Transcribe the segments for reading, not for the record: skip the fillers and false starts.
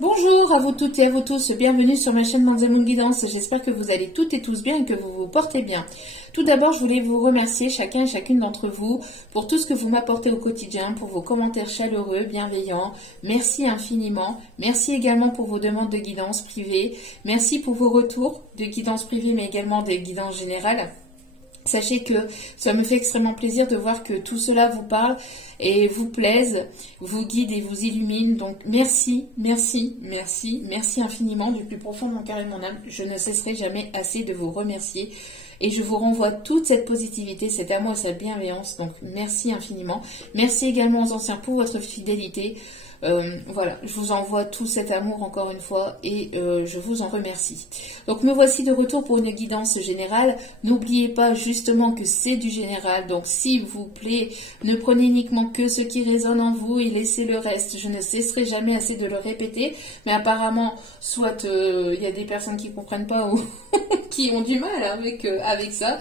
Bonjour à vous toutes et à vous tous, bienvenue sur ma chaîne Manzamoun Guidance. J'espère que vous allez toutes et tous bien et que vous vous portez bien. Tout d'abord, je voulais vous remercier chacun et chacune d'entre vous pour tout ce que vous m'apportez au quotidien, pour vos commentaires chaleureux, bienveillants. Merci infiniment. Merci également pour vos demandes de guidance privée. Merci pour vos retours de guidance privée mais également des guidances générales. Sachez que ça me fait extrêmement plaisir de voir que tout cela vous parle et vous plaise, vous guide et vous illumine. Donc merci, merci, merci, merci infiniment du plus profond de mon cœur et de mon âme. Je ne cesserai jamais assez de vous remercier et je vous renvoie toute cette positivité, cet amour et cette bienveillance. Donc merci infiniment. Merci également aux anciens pour votre fidélité. Voilà, je vous envoie tout cet amour encore une fois et je vous en remercie. Donc me voici de retour pour une guidance générale. N'oubliez pas justement que c'est du général, donc s'il vous plaît, ne prenez uniquement que ce qui résonne en vous et laissez le reste. Je ne cesserai jamais assez de le répéter, mais apparemment, soit il y a des personnes qui ne comprennent pas ou qui ont du mal avec ça.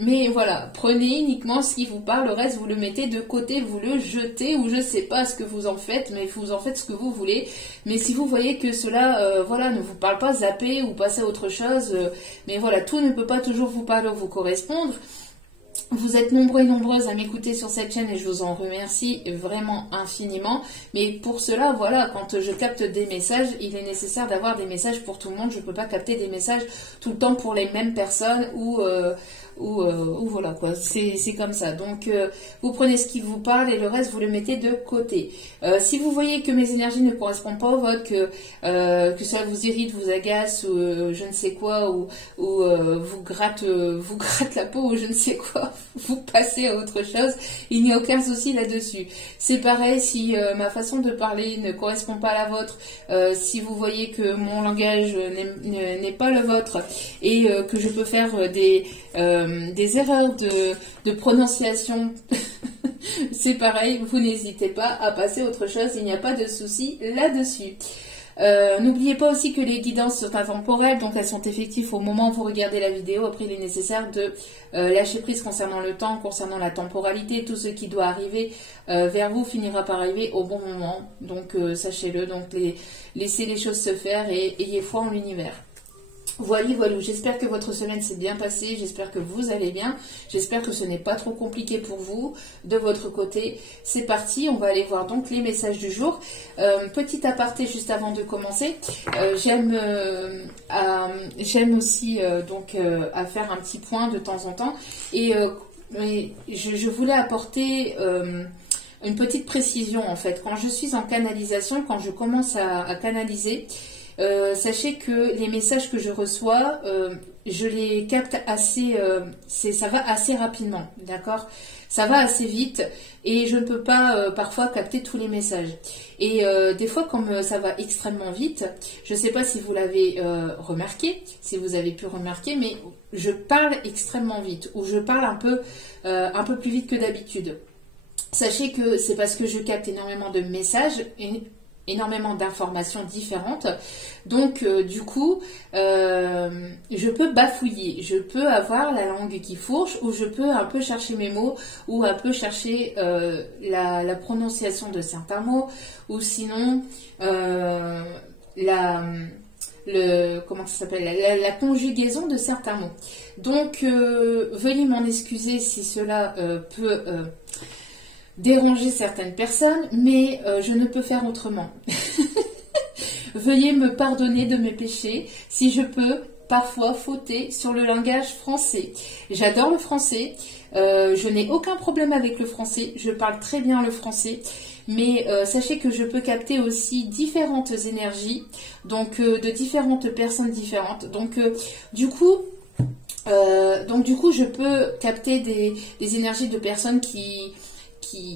Mais voilà, prenez uniquement ce qui vous parle, le reste vous le mettez de côté, vous le jetez ou je sais pas ce que vous en faites, mais vous en faites ce que vous voulez. Mais si vous voyez que cela voilà, ne vous parle pas, zappez ou passez à autre chose. Mais voilà, tout ne peut pas toujours vous parler ou vous correspondre. Vous êtes nombreux et nombreuses à m'écouter sur cette chaîne et je vous en remercie vraiment infiniment. Mais pour cela, voilà, quand je capte des messages, il est nécessaire d'avoir des messages pour tout le monde. Je ne peux pas capter des messages tout le temps pour les mêmes personnes ou voilà quoi, c'est comme ça. Donc vous prenez ce qui vous parle et le reste vous le mettez de côté. Si vous voyez que mes énergies ne correspondent pas au vôtre, que ça vous irrite, vous agace ou je ne sais quoi, ou vous gratte la peau ou je ne sais quoi, vous passez à autre chose, il n'y a aucun souci là-dessus. C'est pareil si ma façon de parler ne correspond pas à la vôtre, si vous voyez que mon langage n'est pas le vôtre et que je peux faire des erreurs de prononciation, c'est pareil, vous n'hésitez pas à passer à autre chose, il n'y a pas de souci là-dessus. N'oubliez pas aussi que les guidances sont intemporelles, donc elles sont effectives au moment où vous regardez la vidéo. Après, il est nécessaire de lâcher prise concernant le temps, concernant la temporalité. Tout ce qui doit arriver vers vous finira par arriver au bon moment. Donc sachez-le, donc laissez les choses se faire et ayez foi en l'univers. Voilà, j'espère que votre semaine s'est bien passée, j'espère que vous allez bien, j'espère que ce n'est pas trop compliqué pour vous de votre côté. C'est parti, on va aller voir donc les messages du jour. Petit aparté juste avant de commencer, j'aime aussi à faire un petit point de temps en temps et je voulais apporter une petite précision en fait. Quand je suis en canalisation, quand je commence à canaliser, sachez que les messages que je reçois, je les capte assez, ça va assez rapidement, d'accord? Ça va assez vite et je ne peux pas parfois capter tous les messages. Et des fois, comme ça va extrêmement vite, je ne sais pas si vous l'avez remarqué, si vous avez pu remarquer, mais je parle extrêmement vite ou je parle un peu plus vite que d'habitude. Sachez que c'est parce que je capte énormément de messages et énormément d'informations différentes, donc du coup je peux bafouiller, je peux avoir la langue qui fourche ou je peux un peu chercher mes mots ou un peu chercher la prononciation de certains mots ou sinon comment ça s'appelle, la conjugaison de certains mots. Donc veuillez m'en excuser si cela peut déranger certaines personnes, mais je ne peux faire autrement. Veuillez me pardonner de mes péchés si je peux parfois fauter sur le langage français. J'adore le français, je n'ai aucun problème avec le français, je parle très bien le français, mais sachez que je peux capter aussi différentes énergies, donc de différentes personnes différentes. Donc du coup, je peux capter des énergies de personnes qui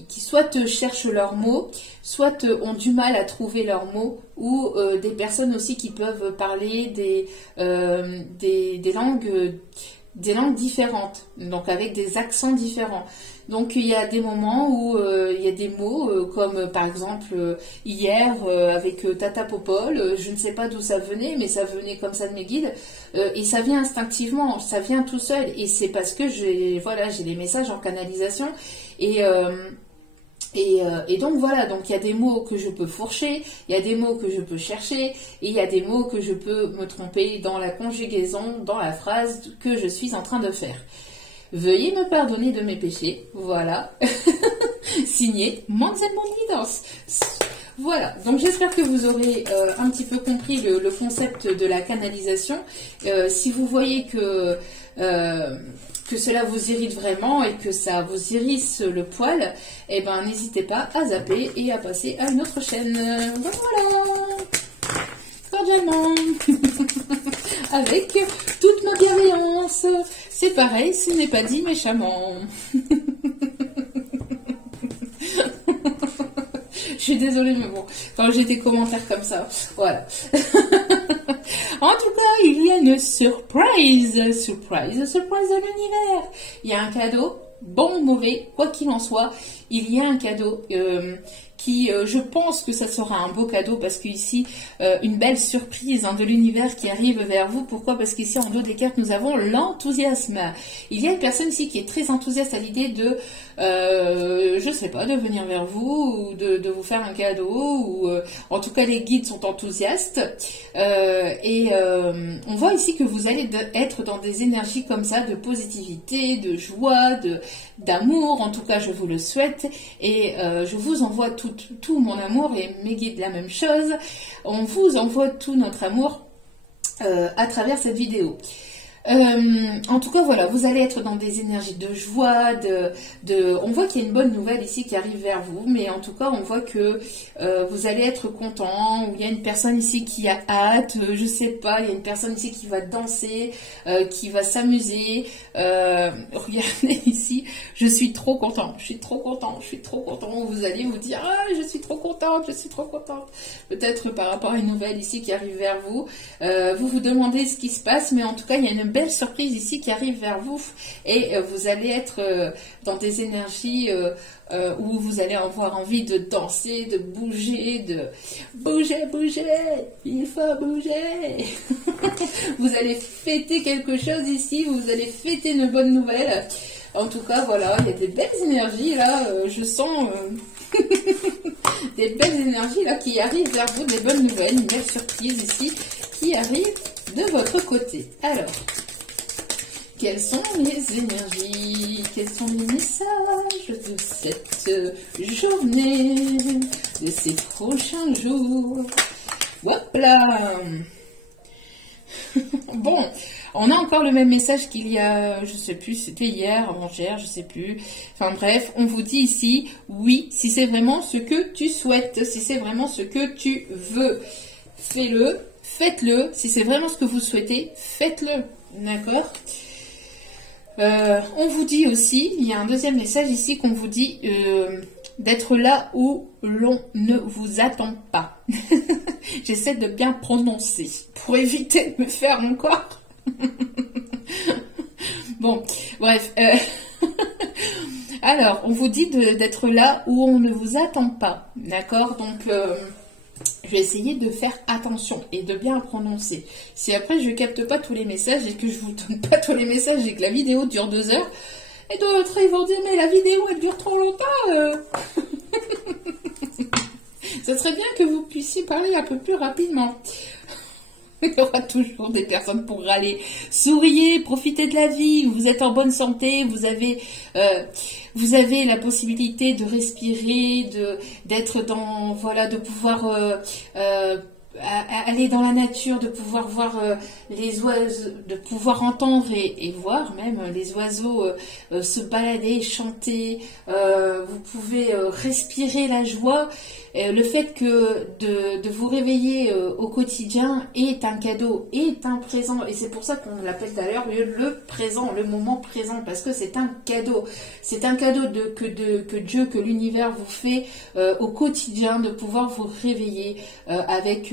soit cherchent leurs mots, soit ont du mal à trouver leurs mots, ou des personnes aussi qui peuvent parler des langues différentes, donc avec des accents différents. Donc il y a des moments où il y a des mots comme par exemple hier avec Tata Popol, je ne sais pas d'où ça venait, mais ça venait comme ça de mes guides et ça vient instinctivement, ça vient tout seul et c'est parce que j'ai des messages en canalisation et Et donc voilà, donc il y a des mots que je peux fourcher, il y a des mots que je peux chercher, et il y a des mots que je peux me tromper dans la conjugaison, dans la phrase que je suis en train de faire. Veuillez me pardonner de mes péchés, voilà. Signé Manzel Guidance. Voilà, donc j'espère que vous aurez un petit peu compris le concept de la canalisation. Si vous voyez que cela vous irrite vraiment et que ça vous irrisse le poil, eh ben n'hésitez pas à zapper et à passer à une autre chaîne. Voilà, cordialement, avec toute ma bienveillance. C'est pareil, ce n'est pas dit méchamment. Je suis désolée, mais bon, quand j'ai des commentaires comme ça, voilà. En tout cas, il y a une surprise de l'univers. Il y a un cadeau, bon ou mauvais, quoi qu'il en soit, il y a un cadeau qui, je pense que ça sera un beau cadeau parce qu'ici, une belle surprise de l'univers qui arrive vers vous. Pourquoi? Parce qu'ici, en dos des cartes, nous avons l'enthousiasme. Il y a une personne ici qui est très enthousiaste à l'idée de, je sais pas, de venir vers vous ou de vous faire un cadeau ou en tout cas, les guides sont enthousiastes. On voit ici que vous allez être dans des énergies comme ça, de positivité, de joie, d'amour. En tout cas, je vous le souhaite et je vous envoie tout mon amour et mes guides la même chose. On vous envoie tout notre amour à travers cette vidéo. En tout cas, voilà, vous allez être dans des énergies de joie, on voit qu'il y a une bonne nouvelle ici qui arrive vers vous, mais en tout cas, on voit que vous allez être content, ou il y a une personne ici qui a hâte, je sais pas, il y a une personne ici qui va danser, qui va s'amuser. Regardez ici, je suis trop content, je suis trop content, je suis trop content. Vous allez vous dire, ah, je suis trop contente, je suis trop contente. Peut-être par rapport à une nouvelle ici qui arrive vers vous, vous vous demandez ce qui se passe, mais en tout cas, il y a une belle surprise ici qui arrive vers vous et vous allez être dans des énergies où vous allez avoir envie de danser, de bouger, bouger, il faut bouger. Vous allez fêter quelque chose ici, vous allez fêter une bonne nouvelle. En tout cas, voilà, il y a des belles énergies là, je sens des belles énergies là qui arrivent vers vous, des bonnes nouvelles, une belle surprise ici qui arrive de votre côté. Alors, quelles sont les énergies? Quels sont les messages de cette journée, de ces prochains jours? Hop là. Bon, on a encore le même message qu'il y a, je sais plus, c'était hier, avant-hier, je sais plus. Enfin bref, on vous dit ici, oui, si c'est vraiment ce que tu souhaites, si c'est vraiment ce que tu veux, fais-le, faites-le. Si c'est vraiment ce que vous souhaitez, faites-le. D'accord? On vous dit aussi, il y a un deuxième message ici qu'on vous dit d'être là où l'on ne vous attend pas. J'essaie de bien prononcer pour éviter de me faire encore. Bon, bref. Alors, on vous dit d'être là où on ne vous attend pas. D'accord? Donc, je vais essayer de faire attention et de bien prononcer. Si après je ne capte pas tous les messages et que je ne vous donne pas tous les messages et que la vidéo dure 2 heures, et d'autres ils vont dire mais la vidéo elle dure trop longtemps. Ça serait bien que vous puissiez parler un peu plus rapidement. Il y aura toujours des personnes pour râler. Souriez, profitez de la vie, vous êtes en bonne santé, vous avez la possibilité de respirer, d'être dans, voilà, de pouvoir aller dans la nature, de pouvoir voir les oiseaux, de pouvoir entendre et voir même les oiseaux se balader, chanter. Vous pouvez respirer la joie. Le fait que de vous réveiller au quotidien est un cadeau, est un présent. Et c'est pour ça qu'on l'appelle d'ailleurs le présent, le moment présent, parce que c'est un cadeau. C'est un cadeau que Dieu, que l'univers vous fait au quotidien, de pouvoir vous réveiller avec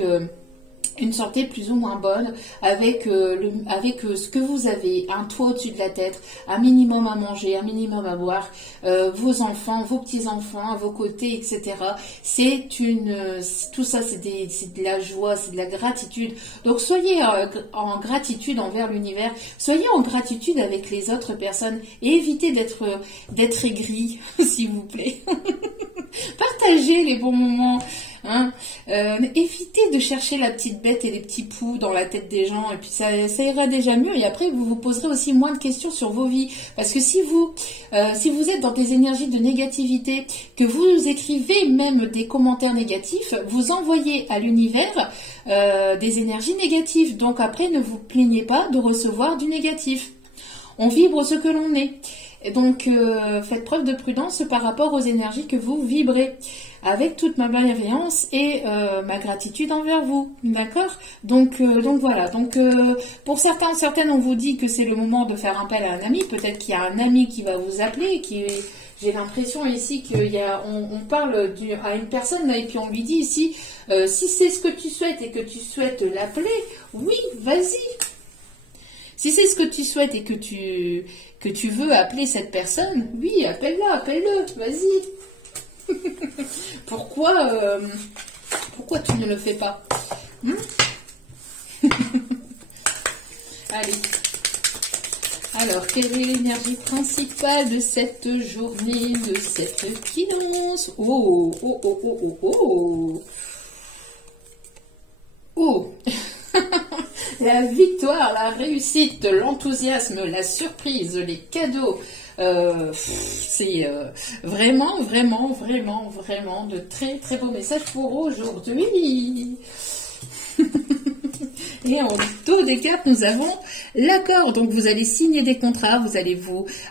une santé plus ou moins bonne avec, ce que vous avez, un toit au-dessus de la tête, un minimum à manger, un minimum à boire, vos enfants, vos petits-enfants à vos côtés, etc. Tout ça, c'est de la joie, c'est de la gratitude. Donc soyez en gratitude envers l'univers, soyez en gratitude avec les autres personnes et évitez d'être aigris, s'il vous plaît. Partagez les bons moments. Hein, évitez de chercher la petite bête et les petits poux dans la tête des gens et puis ça ira déjà mieux et après vous vous poserez aussi moins de questions sur vos vies parce que si vous êtes dans des énergies de négativité, que vous écrivez même des commentaires négatifs, vous envoyez à l'univers des énergies négatives, donc après ne vous plaignez pas de recevoir du négatif. On vibre ce que l'on est. Et donc, faites preuve de prudence par rapport aux énergies que vous vibrez, avec toute ma bienveillance et ma gratitude envers vous, d'accord ? Donc voilà. Donc, pour certaines, on vous dit que c'est le moment de faire appel à un ami. Peut-être qu'il y a un ami qui va vous appeler, j'ai l'impression ici on parle à une personne là, et puis on lui dit ici, si c'est ce que tu souhaites et que tu souhaites l'appeler, oui, vas-y. Si c'est ce que tu souhaites et que tu veux appeler cette personne, oui, appelle-le, vas-y. Pourquoi tu ne le fais pas? Allez. Alors, quelle est l'énergie principale de cette journée, de cette équinoxe? Oh. La victoire, la réussite, l'enthousiasme, la surprise, les cadeaux. C'est vraiment de très très beaux messages pour aujourd'hui. Et en dos des cartes, nous avons l'accord. Donc, vous allez signer des contrats, vous allez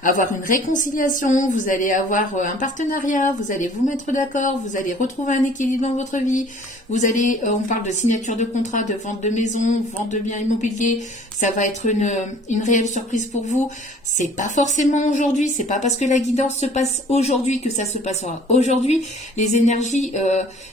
avoir une réconciliation, vous allez avoir un partenariat, vous allez vous mettre d'accord, vous allez retrouver un équilibre dans votre vie. Vous allez, on parle de signature de contrat, de vente de maison, vente de biens immobiliers. Ça va être une réelle surprise pour vous. C'est pas forcément aujourd'hui, c'est pas parce que la guidance se passe aujourd'hui que ça se passera aujourd'hui. Les énergies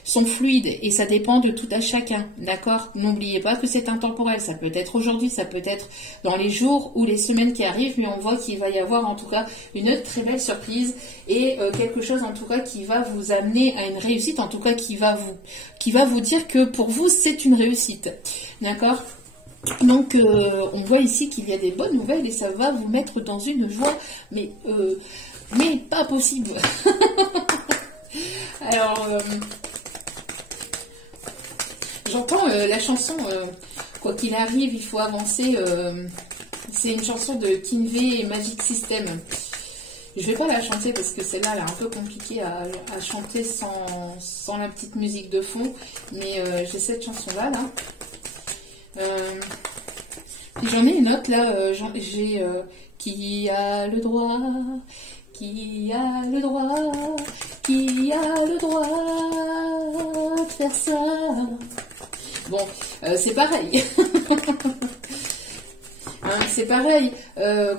sont fluides et ça dépend de tout à chacun, d'accord? N'oubliez pas que c'est intemporel. Ça peut être aujourd'hui, ça peut être dans les jours ou les semaines qui arrivent, mais on voit qu'il va y avoir en tout cas une très belle surprise et quelque chose en tout cas qui va vous amener à une réussite, en tout cas qui va vous dire que pour vous c'est une réussite, d'accord? Donc on voit ici qu'il y a des bonnes nouvelles et ça va vous mettre dans une joie, mais pas possible. Alors j'entends la chanson quoi qu'il arrive, il faut avancer. C'est une chanson de Kinvey et Magic System. Je vais pas la chanter parce que celle-là, elle est un peu compliquée à chanter sans la petite musique de fond. Mais j'ai cette chanson-là, là. J'en ai une autre, là. J'ai qui a le droit, qui a le droit, qui a le droit de faire ça. Bon, c'est pareil. Hein, c'est pareil,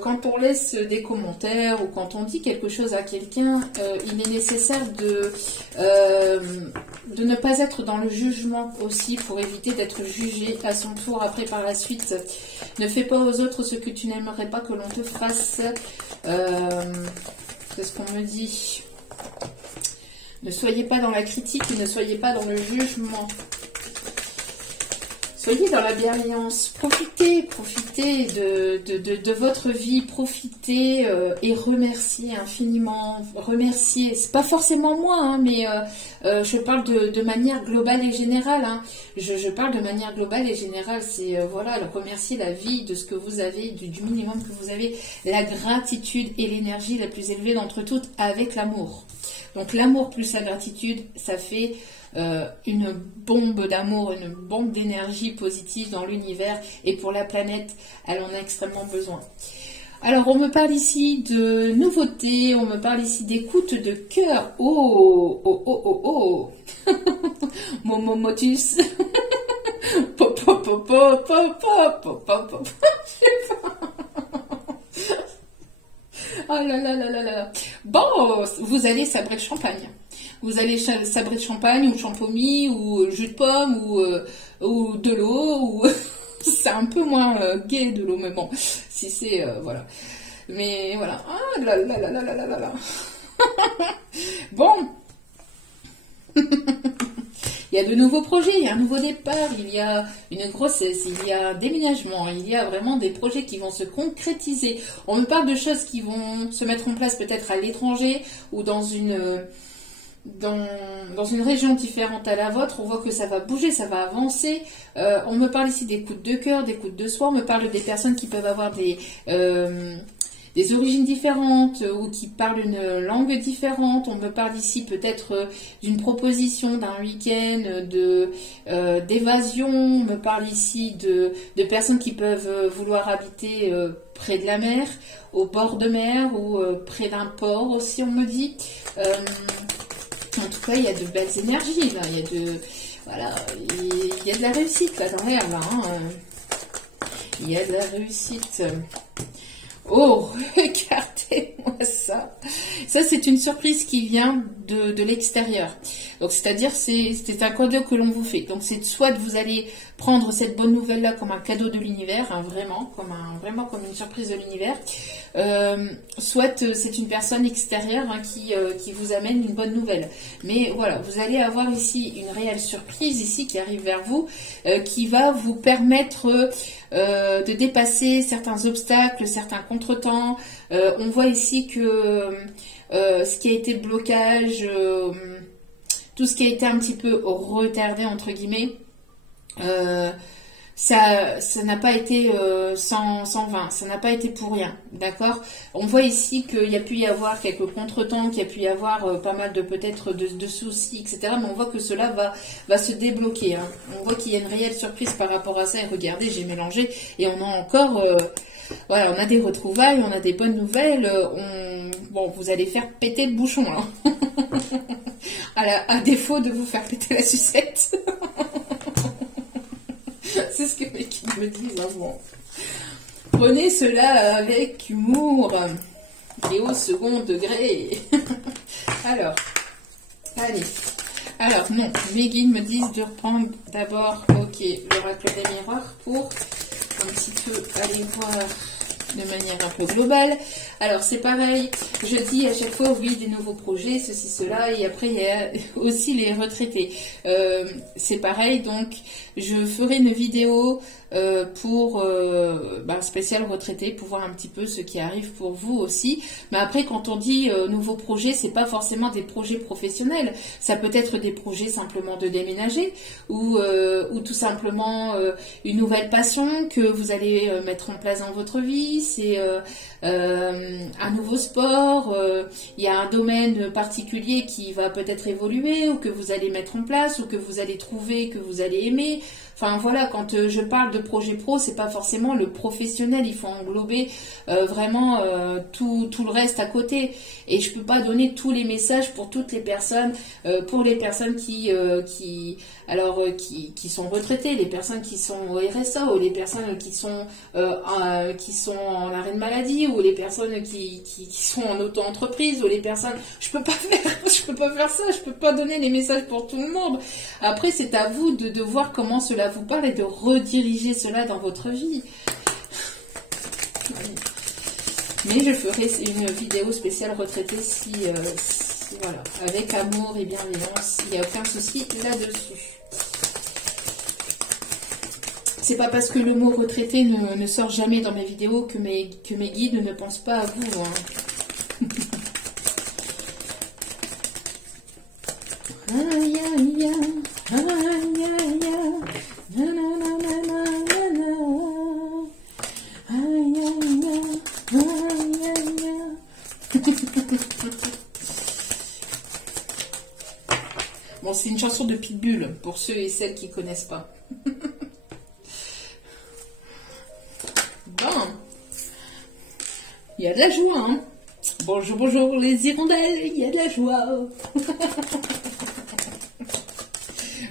quand on laisse des commentaires ou quand on dit quelque chose à quelqu'un, il est nécessaire de ne pas être dans le jugement aussi pour éviter d'être jugé à son tour après par la suite. Ne fais pas aux autres ce que tu n'aimerais pas que l'on te fasse. C'est ce qu'on me dit. Ne soyez pas dans la critique et ne soyez pas dans le jugement. Soyez dans la bienveillance, profitez de votre vie, profitez et remerciez infiniment, remerciez. C'est pas forcément moi, hein, mais je parle de manière globale et générale. Hein. Je parle de manière globale et générale. C'est voilà, remercier la vie de ce que vous avez, du minimum que vous avez, la gratitude et l'énergie la plus élevée d'entre toutes avec l'amour. Donc l'amour plus la gratitude, ça fait une bombe d'amour, une bombe d'énergie positive dans l'univers et pour la planète, elle en a extrêmement besoin. Alors on me parle ici de nouveautés, on me parle ici d'écoute de cœur. Oh Momomotus. Oh là là là là là. Bon, vous allez sabrer le champagne. Vous allez sabrer de champagne ou de champomis ou jus de pomme ou de l'eau ou c'est un peu moins gai de l'eau, mais bon, si c'est voilà. Mais voilà. Ah là là là là là là là là. Bon. Il y a de nouveaux projets, il y a un nouveau départ, il y a une grossesse, il y a un déménagement, il y a vraiment des projets qui vont se concrétiser. On me parle de choses qui vont se mettre en place peut-être à l'étranger ou dans une région différente à la vôtre. On voit que ça va bouger, ça va avancer. On me parle ici des coups de cœur, des coups de soie. On me parle des personnes qui peuvent avoir des origines différentes ou qui parlent une langue différente. On me parle ici peut-être d'une proposition, d'un week-end, d'évasion. On me parle ici de personnes qui peuvent vouloir habiter près de la mer, au bord de mer ou près d'un port aussi, on me dit. En tout cas, il y a de belles énergies là. Voilà, il y a de la réussite là dans l'air là. Il y a de la réussite. Oh, regardez-moi ça. Ça, c'est une surprise qui vient de l'extérieur. Donc, c'est-à-dire, c'est un cadeau que l'on vous fait. Donc, c'est soit vous allez prendre cette bonne nouvelle-là comme un cadeau de l'univers, hein, vraiment comme une surprise de l'univers. Soit c'est une personne extérieure hein, qui vous amène une bonne nouvelle. Mais voilà, vous allez avoir ici une réelle surprise ici qui arrive vers vous, qui va vous permettre de dépasser certains obstacles, certains contretemps. On voit ici que ce qui a été blocage, tout ce qui a été un petit peu retardé entre guillemets, ça n'a pas été sans vain, ça n'a pas été pour rien, d'accord. On voit ici qu'il y a pu y avoir quelques contretemps, qu'il y a pu y avoir pas mal de peut-être de soucis, etc. Mais on voit que cela va se débloquer. Hein. On voit qu'il y a une réelle surprise par rapport à ça. Et regardez, j'ai mélangé et on a encore, voilà, on a des retrouvailles, on a des bonnes nouvelles. Bon, vous allez faire péter le bouchon, hein. à défaut de vous faire péter la sucette. C'est ce que mes kids me disent. Hein, bon. Prenez cela avec humour et au second degré. Alors, allez. Alors, non, mes guides me disent de reprendre d'abord, ok, l'oracle des miroirs pour un petit peu aller voir de manière un peu globale. Alors, c'est pareil, je dis à chaque fois, oui, des nouveaux projets, ceci, cela, et après, il y a aussi les retraités. C'est pareil, donc, je ferai une vidéo pour spécial retraité, pour voir un petit peu ce qui arrive pour vous aussi. Mais après, quand on dit nouveaux projets, c'est pas forcément des projets professionnels. Ça peut être des projets simplement de déménager ou tout simplement une nouvelle passion que vous allez mettre en place dans votre vie. C'est un nouveau sport, il y a un domaine particulier qui va peut-être évoluer ou que vous allez mettre en place ou que vous allez trouver, que vous allez aimer. Enfin voilà, quand je parle de projet pro, c'est pas forcément le professionnel, il faut englober vraiment tout le reste à côté. Et je peux pas donner tous les messages pour toutes les personnes, pour les personnes qui sont retraitées, les personnes qui sont au RSA ou les personnes qui sont en arrêt de maladie ou les personnes qui sont en auto-entreprise ou les personnes. Je peux pas faire ça, je peux pas donner les messages pour tout le monde. Après, c'est à vous de voir comment cela vous parle et de rediriger cela dans votre vie. Mais je ferai une vidéo spéciale retraitée si voilà, avec amour et bienveillance, il n'y a aucun souci là-dessus. C'est pas parce que le mot retraité ne sort jamais dans mes vidéos que mes guides ne pensent pas à vous. Hein. Aïe, aïe, aïe, aïe, aïe, na, na, na, na, na, na. Aïe, aïe, aïe, aïe, aïe. Bon, c'est une chanson de Pitbull, pour ceux et celles qui ne connaissent pas. Bon. Il y a de la joie, hein. Bonjour, bonjour les hirondelles, il y a de la joie.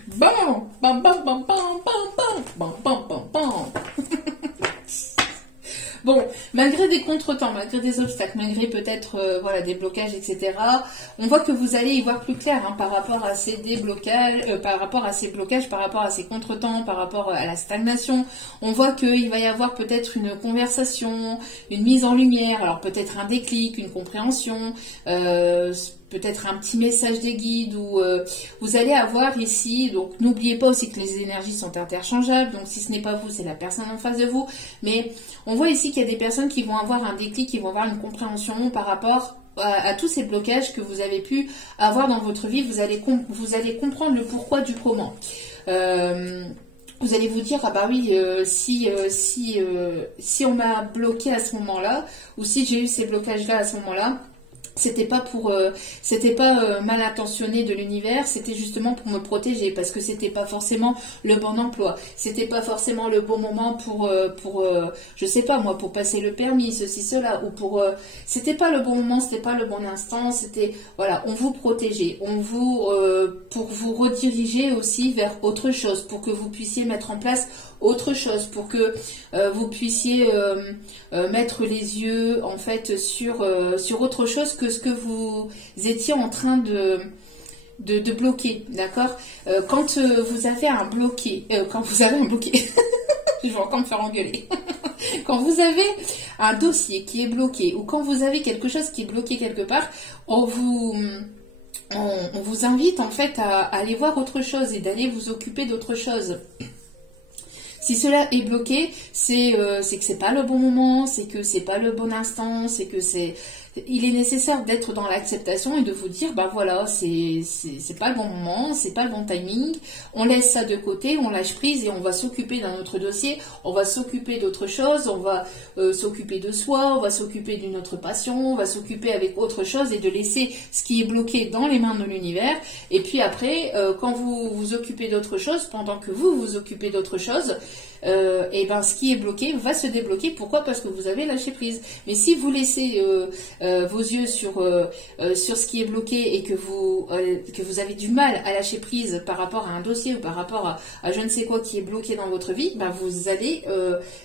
Bon, bam, bam, bam, bam, bam, bam, bam, bam, bam, bam. Bon, malgré des contretemps, malgré des obstacles, malgré peut-être voilà, des blocages, etc., on voit que vous allez y voir plus clair hein, par rapport à ces déblocages, par rapport à ces blocages, par rapport à ces contretemps, par rapport à la stagnation. On voit qu'il va y avoir peut-être une conversation, une mise en lumière, alors peut-être un déclic, une compréhension, peut-être un petit message des guides ou vous allez avoir ici, donc n'oubliez pas aussi que les énergies sont interchangeables, donc si ce n'est pas vous, c'est la personne en face de vous, mais on voit ici qu'il y a des personnes qui vont avoir un déclic, qui vont avoir une compréhension par rapport à tous ces blocages que vous avez pu avoir dans votre vie, vous allez comprendre le pourquoi du comment. Vous allez vous dire, ah bah oui, si on m'a bloqué à ce moment-là, ou si j'ai eu ces blocages-là à ce moment-là, c'était pas mal intentionné de l'univers, c'était justement pour me protéger parce que c'était pas forcément le bon emploi, c'était pas forcément le bon moment pour je sais pas moi, pour passer le permis, ceci cela, ou c'était pas le bon moment, c'était pas le bon instant, c'était voilà, on vous protégeait, pour vous rediriger aussi vers autre chose, pour que vous puissiez mettre en place autre chose, pour que vous puissiez mettre les yeux en fait sur autre chose que ce que vous étiez en train de bloquer, d'accord. Quand vous avez un bloqué, je vais encore me faire engueuler. Quand vous avez un dossier qui est bloqué ou quand vous avez quelque chose qui est bloqué quelque part, on vous invite en fait à aller voir autre chose et d'aller vous occuper d'autre chose. Si cela est bloqué, c'est que c'est pas le bon moment, c'est que c'est pas le bon instant, c'est que il est nécessaire d'être dans l'acceptation et de vous dire, ben voilà, c'est pas le bon moment, c'est pas le bon timing, on laisse ça de côté, on lâche prise et on va s'occuper d'un autre dossier, on va s'occuper d'autre chose, on va s'occuper de soi, on va s'occuper d'une autre passion, on va s'occuper avec autre chose et de laisser ce qui est bloqué dans les mains de l'univers. Et puis après, quand vous vous occupez d'autre chose, pendant que vous vous occupez d'autre chose, et ben ce qui est bloqué va se débloquer. Pourquoi? Parce que vous avez lâché prise. Mais si vous laissez vos yeux sur ce qui est bloqué et que vous avez du mal à lâcher prise par rapport à un dossier ou par rapport à je ne sais quoi qui est bloqué dans votre vie, ben vous allez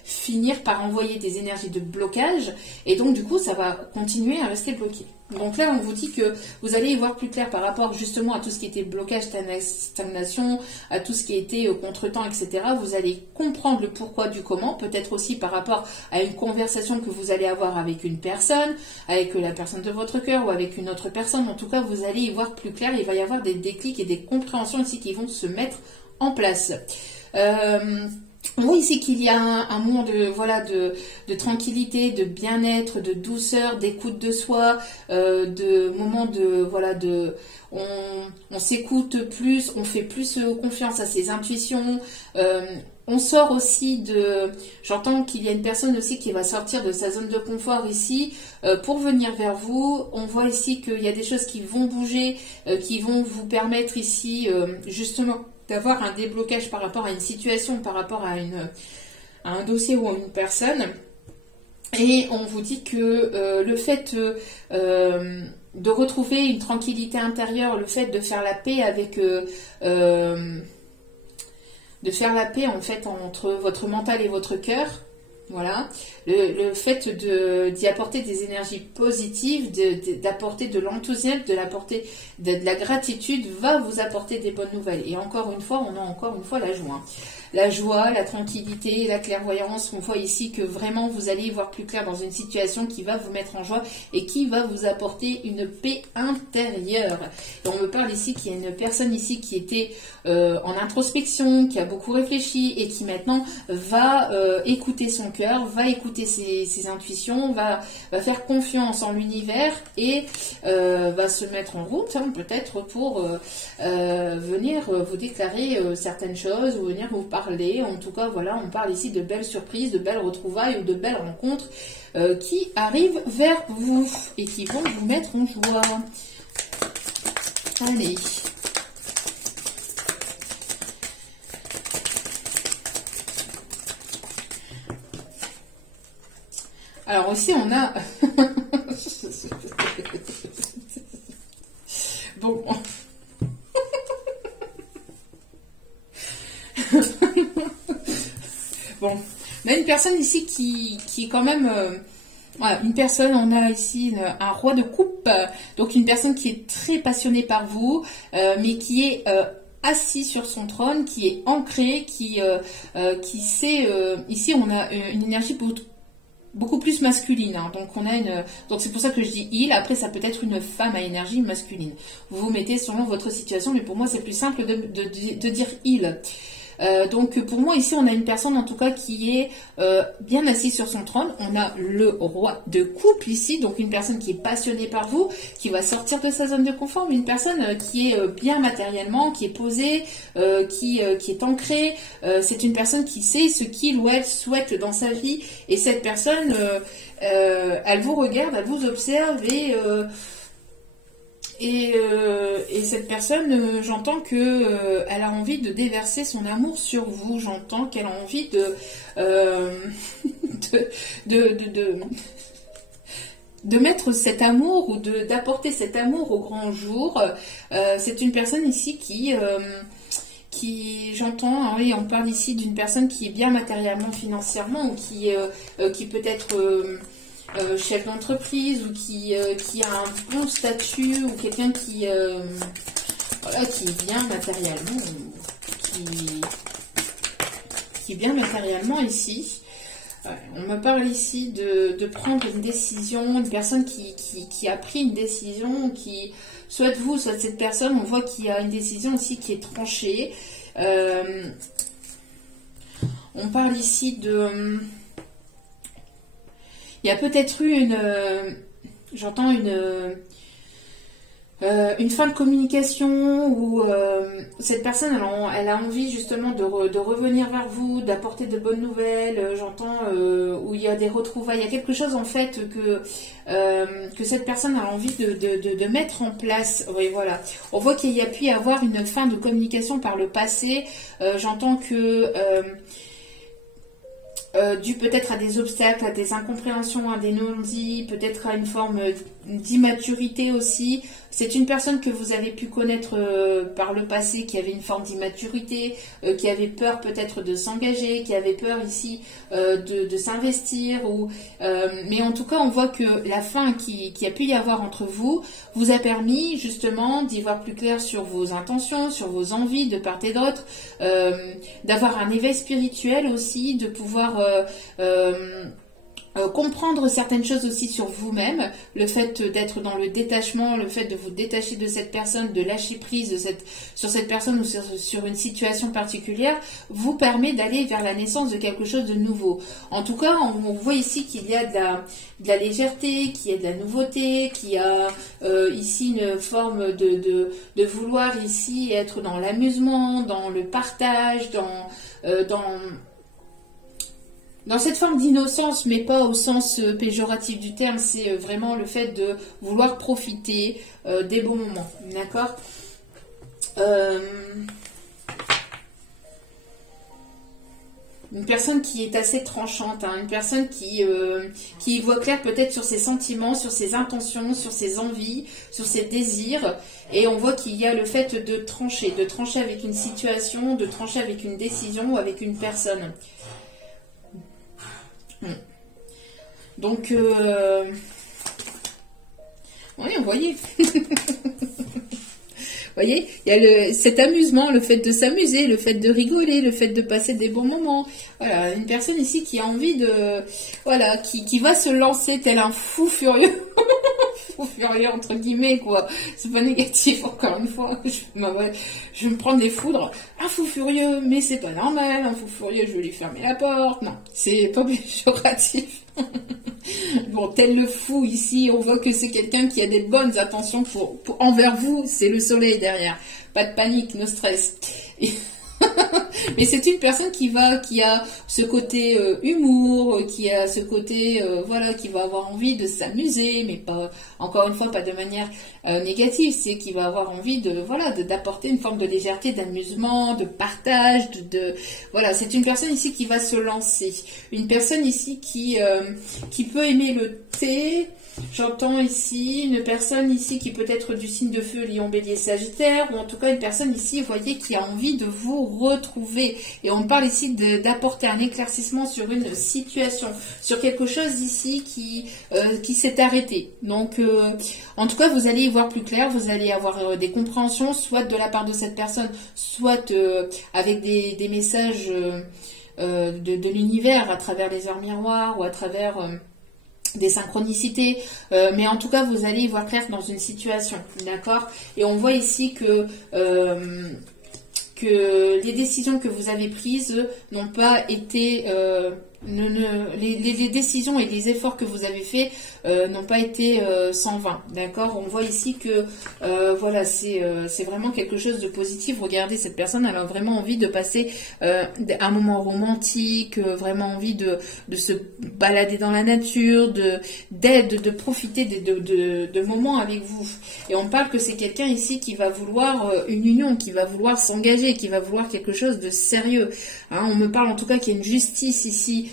finir par envoyer des énergies de blocage et donc du coup ça va continuer à rester bloqué. Donc là, on vous dit que vous allez y voir plus clair par rapport justement à tout ce qui était blocage, stagnation, à tout ce qui était contretemps, etc. Vous allez comprendre le pourquoi du comment, peut-être aussi par rapport à une conversation que vous allez avoir avec une personne, avec la personne de votre cœur ou avec une autre personne. En tout cas, vous allez y voir plus clair. Il va y avoir des déclics et des compréhensions ici qui vont se mettre en place. On voit ici qu'il y a un moment de tranquillité, de bien-être, de douceur, d'écoute de soi, de moments on s'écoute plus, on fait plus confiance à ses intuitions. On sort aussi j'entends qu'il y a une personne aussi qui va sortir de sa zone de confort ici pour venir vers vous. On voit ici qu'il y a des choses qui vont bouger, qui vont vous permettre ici justement d'avoir un déblocage par rapport à une situation, par rapport à un dossier ou à une personne. Et on vous dit que le fait de retrouver une tranquillité intérieure, le fait de faire la paix avec en fait entre votre mental et votre cœur, voilà, le fait d'y apporter des énergies positives, d'apporter de l'enthousiasme, de la gratitude va vous apporter des bonnes nouvelles. Et encore une fois, on a encore une fois la joie. La joie, la tranquillité, la clairvoyance, on voit ici que vraiment vous allez y voir plus clair dans une situation qui va vous mettre en joie et qui va vous apporter une paix intérieure. Et on me parle ici qu'il y a une personne ici qui était en introspection, qui a beaucoup réfléchi et qui maintenant va écouter son cœur, va écouter ses intuitions, va faire confiance en l'univers et va se mettre en route peut-être pour venir vous déclarer certaines choses ou venir vous parler. En tout cas, voilà, on parle ici de belles surprises, de belles retrouvailles ou de belles rencontres qui arrivent vers vous et qui vont vous mettre en joie. Allez. Alors aussi, on a... bon... Bon, on a une personne ici qui est quand même Voilà, une personne, on a ici un roi de coupe, donc une personne qui est très passionnée par vous, mais qui est assis sur son trône, qui est ancré, qui sait, ici on a une énergie beaucoup plus masculine, hein. Donc on a donc c'est pour ça que je dis il. Après ça peut être une femme à énergie masculine. Vous vous mettez selon votre situation, mais pour moi c'est plus simple de dire il. Donc pour moi ici on a une personne en tout cas qui est bien assise sur son trône. On a le roi de coupe ici, donc une personne qui est passionnée par vous, qui va sortir de sa zone de confort, mais une personne qui est bien matériellement, qui est posée, qui est ancrée. C'est une personne qui sait ce qu'il ou elle souhaite dans sa vie, et cette personne elle vous regarde, elle vous observe, et cette personne, j'entends que elle a envie de déverser son amour sur vous. J'entends qu'elle a envie de mettre cet amour ou d'apporter cet amour au grand jour. C'est une personne ici qui j'entends, hein, oui, on parle ici d'une personne qui est bien matériellement, financièrement, ou qui peut être chef d'entreprise, ou qui a un bon statut, ou quelqu'un voilà, qui est bien matériellement, qui est bien matériellement ici. On me parle ici de prendre une décision, une personne qui a pris une décision, qui soit vous, soit cette personne, on voit qu'il y a une décision aussi qui est tranchée. On parle ici il y a peut-être eu j'entends une fin de communication où cette personne elle a envie justement de revenir vers vous, d'apporter de bonnes nouvelles. J'entends où il y a des retrouvailles, il y a quelque chose en fait que cette personne a envie de mettre en place. Oui, voilà. On voit qu'il y a pu y avoir une fin de communication par le passé. J'entends que dû peut-être à des obstacles, à des incompréhensions, à des non-dits, peut-être à une forme d'immaturité aussi. C'est une personne que vous avez pu connaître par le passé, qui avait une forme d'immaturité, qui avait peur peut-être de s'engager, qui avait peur ici de s'investir. Mais en tout cas, on voit que la fin qui a pu y avoir entre vous vous a permis justement d'y voir plus clair sur vos intentions, sur vos envies de part et d'autre, d'avoir un éveil spirituel aussi, de pouvoir comprendre certaines choses aussi sur vous-même, le fait d'être dans le détachement, le fait de vous détacher de cette personne, de lâcher prise sur cette personne ou sur une situation particulière, vous permet d'aller vers la naissance de quelque chose de nouveau. En tout cas, on voit ici qu'il y a de la légèreté, qu'il y a de la nouveauté, qu'il y a ici une forme de vouloir ici être dans l'amusement, dans le partage, dans cette forme d'innocence, mais pas au sens péjoratif du terme. C'est vraiment le fait de vouloir profiter des bons moments. D'accord ? Une personne qui est assez tranchante, hein, une personne qui voit clair peut-être sur ses sentiments, sur ses intentions, sur ses envies, sur ses désirs. Et on voit qu'il y a le fait de trancher avec une situation, de trancher avec une décision ou avec une personne. Donc, oui, vous voyez. Vous voyez, il y a cet amusement, le fait de s'amuser, le fait de rigoler, le fait de passer des bons moments. Voilà, une personne ici qui a envie voilà, qui va se lancer tel un fou furieux. Fou furieux entre guillemets, quoi. C'est pas négatif, encore une fois. Je vais me prendre des foudres. Un fou furieux, mais c'est pas normal. Un fou furieux, je vais lui fermer la porte. Non, c'est pas péjoratif. Bon, tel le fou ici, on voit que c'est quelqu'un qui a des bonnes intentions envers vous. C'est le soleil derrière. Pas de panique, no stress. Mais c'est une personne qui a ce côté humour, qui a ce côté, voilà, qui va avoir envie de s'amuser, mais pas, encore une fois, pas de manière négative. C'est qui va avoir envie d'apporter une forme de légèreté, d'amusement, de partage, voilà. C'est une personne ici qui va se lancer. Une personne ici qui peut aimer le thé. J'entends ici une personne ici qui peut être du signe de feu, Lion, Bélier, Sagittaire, ou en tout cas une personne ici, vous voyez, qui a envie de vous retrouver. Et on parle ici d'apporter un éclaircissement sur une situation, sur quelque chose ici qui s'est arrêté. Donc, en tout cas, vous allez y voir plus clair, vous allez avoir des compréhensions, soit de la part de cette personne, soit avec des messages de l'univers, à travers les heures miroirs, ou à travers... des synchronicités, mais en tout cas vous allez y voir clair dans une situation, d'accord? Et on voit ici que les décisions que vous avez prises n'ont pas été les décisions et les efforts que vous avez faits n'ont pas été sans vain, d'accord? On voit ici que voilà, c'est vraiment quelque chose de positif. Regardez, cette personne, elle a vraiment envie de passer un moment romantique, vraiment envie de se balader dans la nature, de profiter de moments avec vous. Et on parle que c'est quelqu'un ici qui va vouloir une union, qui va vouloir s'engager, qui va vouloir quelque chose de sérieux. Hein, on me parle en tout cas qu'il y a une justice ici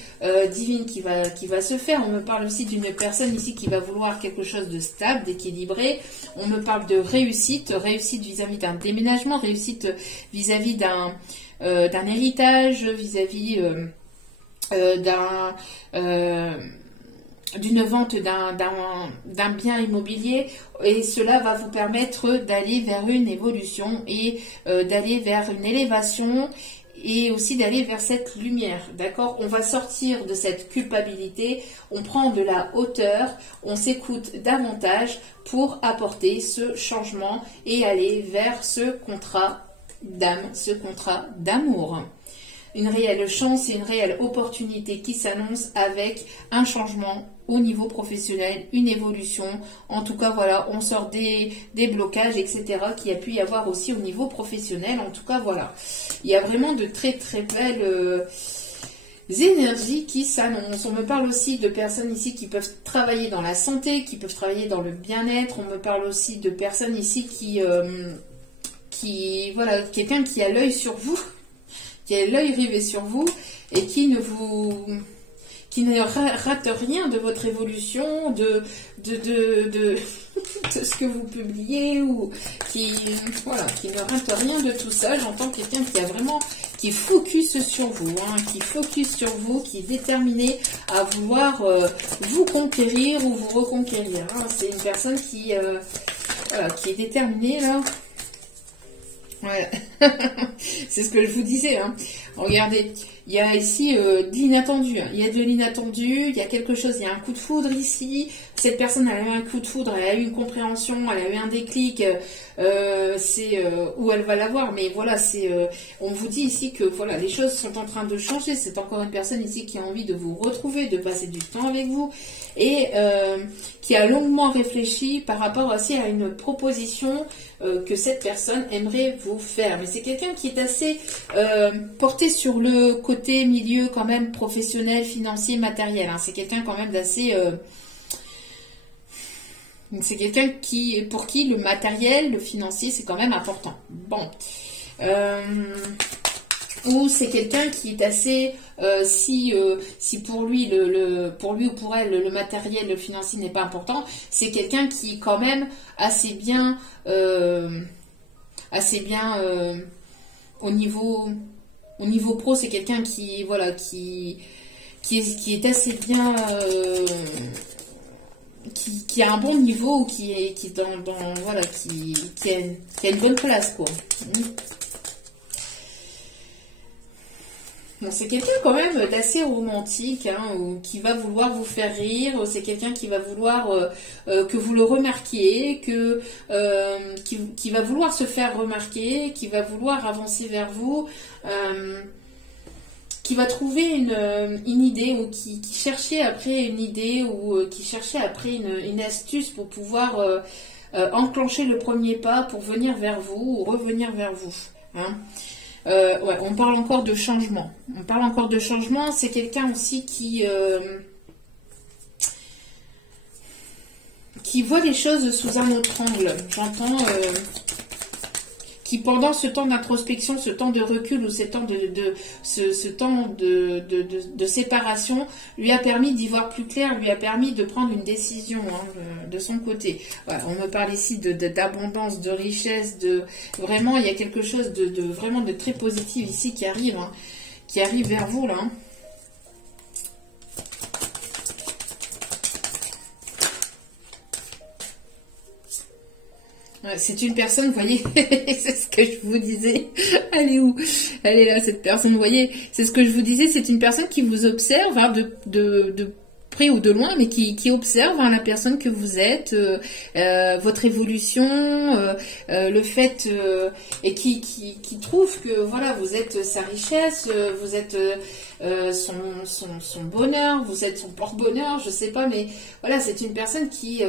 divine qui va se faire. On me parle aussi d'une personne ici qui va vouloir quelque chose de stable, d'équilibré. On me parle de réussite vis-à-vis d'un déménagement, réussite vis-à-vis d'un héritage, vis-à-vis d'une vente d'un bien immobilier, et cela va vous permettre d'aller vers une évolution et d'aller vers une élévation, et aussi d'aller vers cette lumière, d'accord? On va sortir de cette culpabilité, on prend de la hauteur, on s'écoute davantage pour apporter ce changement et aller vers ce contrat d'âme, ce contrat d'amour. Une réelle chance et une réelle opportunité qui s'annonce avec un changement au niveau professionnel, une évolution. En tout cas, voilà, on sort des blocages, etc. qu'il y a pu y avoir aussi au niveau professionnel. En tout cas, voilà. Il y a vraiment de très, très belles énergies qui s'annoncent. On me parle aussi de personnes ici qui peuvent travailler dans la santé, qui peuvent travailler dans le bien-être. On me parle aussi de personnes ici voilà, quelqu'un qui a l'œil sur vous, qui a l'œil rivé sur vous et qui ne rate rien de votre évolution, de ce que vous publiez, ou qui ne rate rien de tout ça. J'entends quelqu'un qui focus sur vous, hein, qui est déterminé à vouloir vous conquérir ou vous reconquérir. Hein. C'est une personne qui est déterminée là. Ouais, c'est ce que je vous disais. Hein. Regardez, il y a ici de l'inattendu. Hein. Il y a de l'inattendu, il y a quelque chose, il y a un coup de foudre ici. Cette personne, elle a eu un coup de foudre, elle a eu une compréhension, elle a eu un déclic. C'est où elle va l'avoir. Mais voilà, on vous dit ici que voilà, les choses sont en train de changer. C'est encore une personne ici qui a envie de vous retrouver, de passer du temps avec vous. Et qui a longuement réfléchi par rapport aussi à une proposition que cette personne aimerait vous faire. Mais c'est quelqu'un qui est assez porté sur le côté milieu quand même professionnel, financier, matériel. Hein. C'est quelqu'un quand même d'assez... c'est quelqu'un pour qui le matériel, le financier, c'est quand même important. Bon. Ou c'est quelqu'un qui est assez... si pour lui, pour lui ou pour elle, le matériel, le financier n'est pas important, c'est quelqu'un qui est quand même assez bien au niveau pro, c'est quelqu'un qui voilà qui est assez bien qui a un bon niveau, ou qui a une bonne place, quoi. Bon, c'est quelqu'un quand même d'assez romantique, hein, ou qui va vouloir vous faire rire. C'est quelqu'un qui va vouloir que vous le remarquiez, qui va vouloir se faire remarquer, qui va vouloir avancer vers vous, qui va trouver une idée, ou qui cherchait après une idée, ou qui cherchait après une astuce pour pouvoir enclencher le premier pas pour venir vers vous ou revenir vers vous. Hein. Ouais, on parle encore de changement. C'est quelqu'un aussi qui voit les choses sous un autre angle. J'entends qui pendant ce temps d'introspection, ce temps de recul ou ce temps ce temps de séparation lui a permis d'y voir plus clair, lui a permis de prendre une décision de son côté. Voilà, on me parle ici d'abondance, de richesse, vraiment il y a quelque chose vraiment de très positif ici qui arrive vers vous là. C'est une personne, vous voyez, c'est ce que je vous disais. Elle est où? Elle est là, cette personne, vous voyez. C'est ce que je vous disais, c'est une personne qui vous observe de près ou de loin, mais qui observe la personne que vous êtes, votre évolution, le fait, et qui trouve que voilà, vous êtes sa richesse, vous êtes son bonheur, vous êtes son porte-bonheur, je sais pas, mais voilà, c'est une personne qui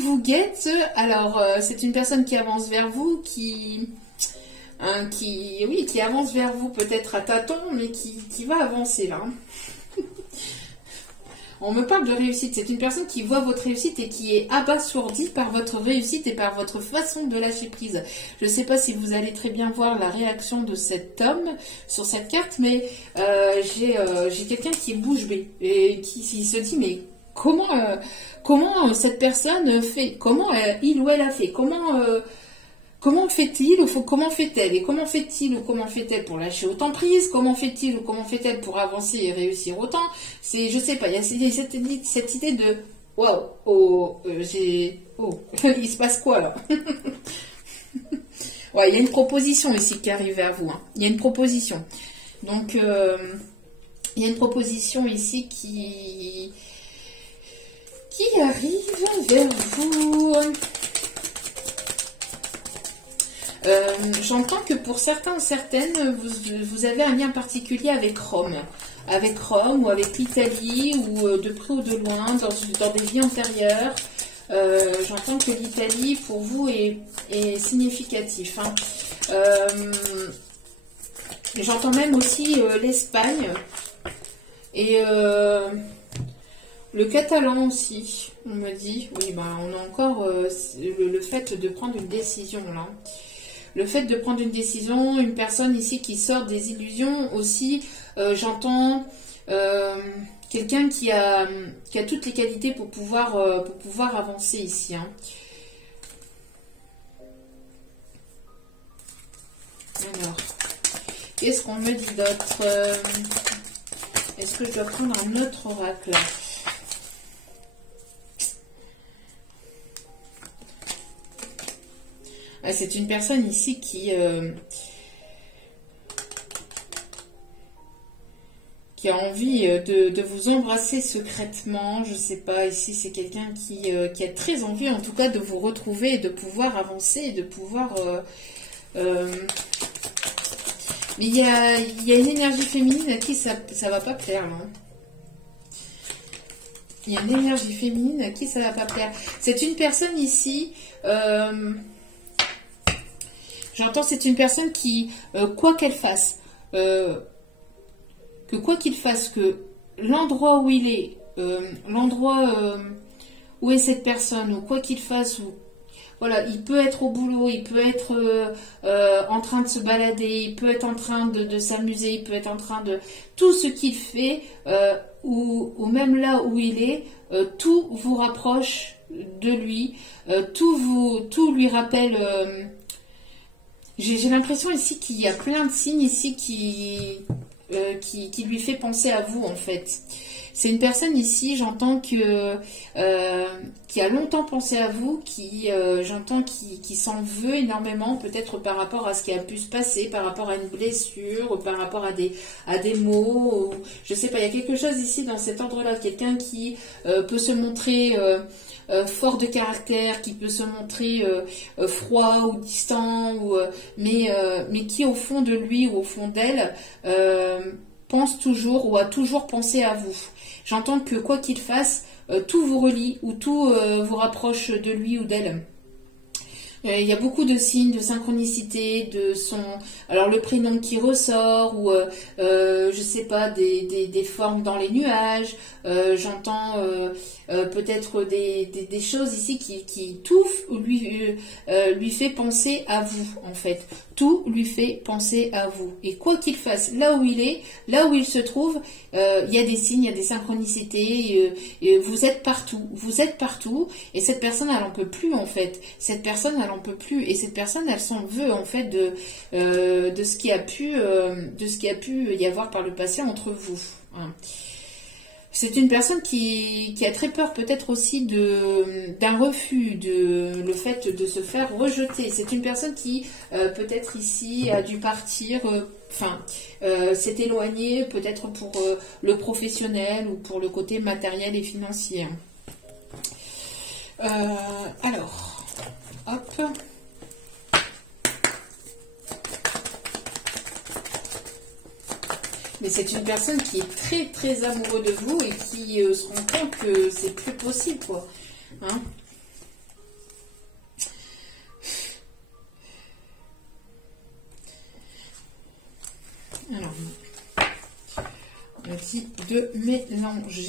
vous guette. Alors, c'est une personne qui avance vers vous, qui avance vers vous peut-être à tâtons, mais qui va avancer là. On me parle de réussite. C'est une personne qui voit votre réussite et qui est abasourdie par votre réussite et par votre façon de lâcher prise. Je ne sais pas si vous allez très bien voir la réaction de cet homme sur cette carte, mais j'ai quelqu'un qui est bouche bée et qui se dit mais comment cette personne fait, comment il ou elle a fait, comment fait-il ou comment fait-elle, et comment fait-il ou comment fait-elle pour lâcher autant prise, comment fait-il ou comment fait-elle pour avancer et réussir autant. C'est, je sais pas, il y a cette idée de waouh, il se passe quoi là? Ouais, il y a une proposition ici qui arrive vers vous, il y a une proposition, donc il y a une proposition ici qui arrive vers vous. J'entends que pour certains ou certaines, vous avez un lien particulier avec Rome. Avec Rome ou avec l'Italie, ou de près ou de loin, dans des vies antérieures. J'entends que l'Italie, pour vous, est significatif. J'entends même aussi l'Espagne. Et le catalan aussi, on me dit. Oui, ben, on a encore le fait de prendre une décision, là. Le fait de prendre une décision, une personne ici qui sort des illusions aussi, j'entends quelqu'un qui a toutes les qualités pour pouvoir avancer ici. Alors, qu'est-ce qu'on me dit d'autre? Est-ce que je dois prendre un autre oracle? C'est une personne ici qui a envie de vous embrasser secrètement. Je sais pas, ici c'est quelqu'un qui a très envie en tout cas de vous retrouver et de pouvoir avancer et de pouvoir... Mais il y a une énergie féminine à qui ça va pas plaire. Hein. Il y a une énergie féminine à qui ça va pas plaire. C'est une personne ici... J'entends, c'est une personne qui, quoi qu'elle fasse, que quoi qu'il fasse, que l'endroit où il est, l'endroit où est cette personne, ou quoi qu'il fasse, ou voilà, il peut être au boulot, il peut être en train de se balader, il peut être en train de s'amuser, il peut être en train de... Tout ce qu'il fait, ou même là où il est, tout vous rapproche de lui, tout lui rappelle... J'ai l'impression ici qu'il y a plein de signes ici qui lui fait penser à vous en fait. C'est une personne ici, j'entends qui a longtemps pensé à vous, j'entends qui s'en veut énormément, peut-être par rapport à ce qui a pu se passer, par rapport à une blessure, ou par rapport à des mots, ou, je sais pas, il y a quelque chose ici dans cet ordre-là, quelqu'un qui peut se montrer... fort de caractère, qui peut se montrer froid ou distant, mais qui au fond de lui ou au fond d'elle pense toujours ou a toujours pensé à vous. J'entends que quoi qu'il fasse, tout vous relie ou tout vous rapproche de lui ou d'elle. Il y a beaucoup de signes de synchronicité, de son, alors le prénom qui ressort, ou je sais pas, des formes dans les nuages. J'entends peut-être des choses ici qui tout lui fait penser à vous, en fait. Tout lui fait penser à vous. Et quoi qu'il fasse, là où il est, là où il se trouve, il y a des signes, il y a des synchronicités. Vous êtes partout. Vous êtes partout. Et cette personne, elle en peut plus, en fait. Cette personne, elle en peut plus. Et cette personne, elle s'en veut, en fait, de ce qui a pu y avoir par le passé entre vous. Hein. C'est une personne qui a très peur peut-être aussi d'un refus, le fait de se faire rejeter. C'est une personne qui peut-être ici a dû partir, s'est éloignée peut-être pour le professionnel ou pour le côté matériel et financier. Alors, hop. Mais c'est une personne qui est très très amoureux de vous et qui se rend compte que c'est plus possible, quoi. Hein? Alors, on a dit de mélanger.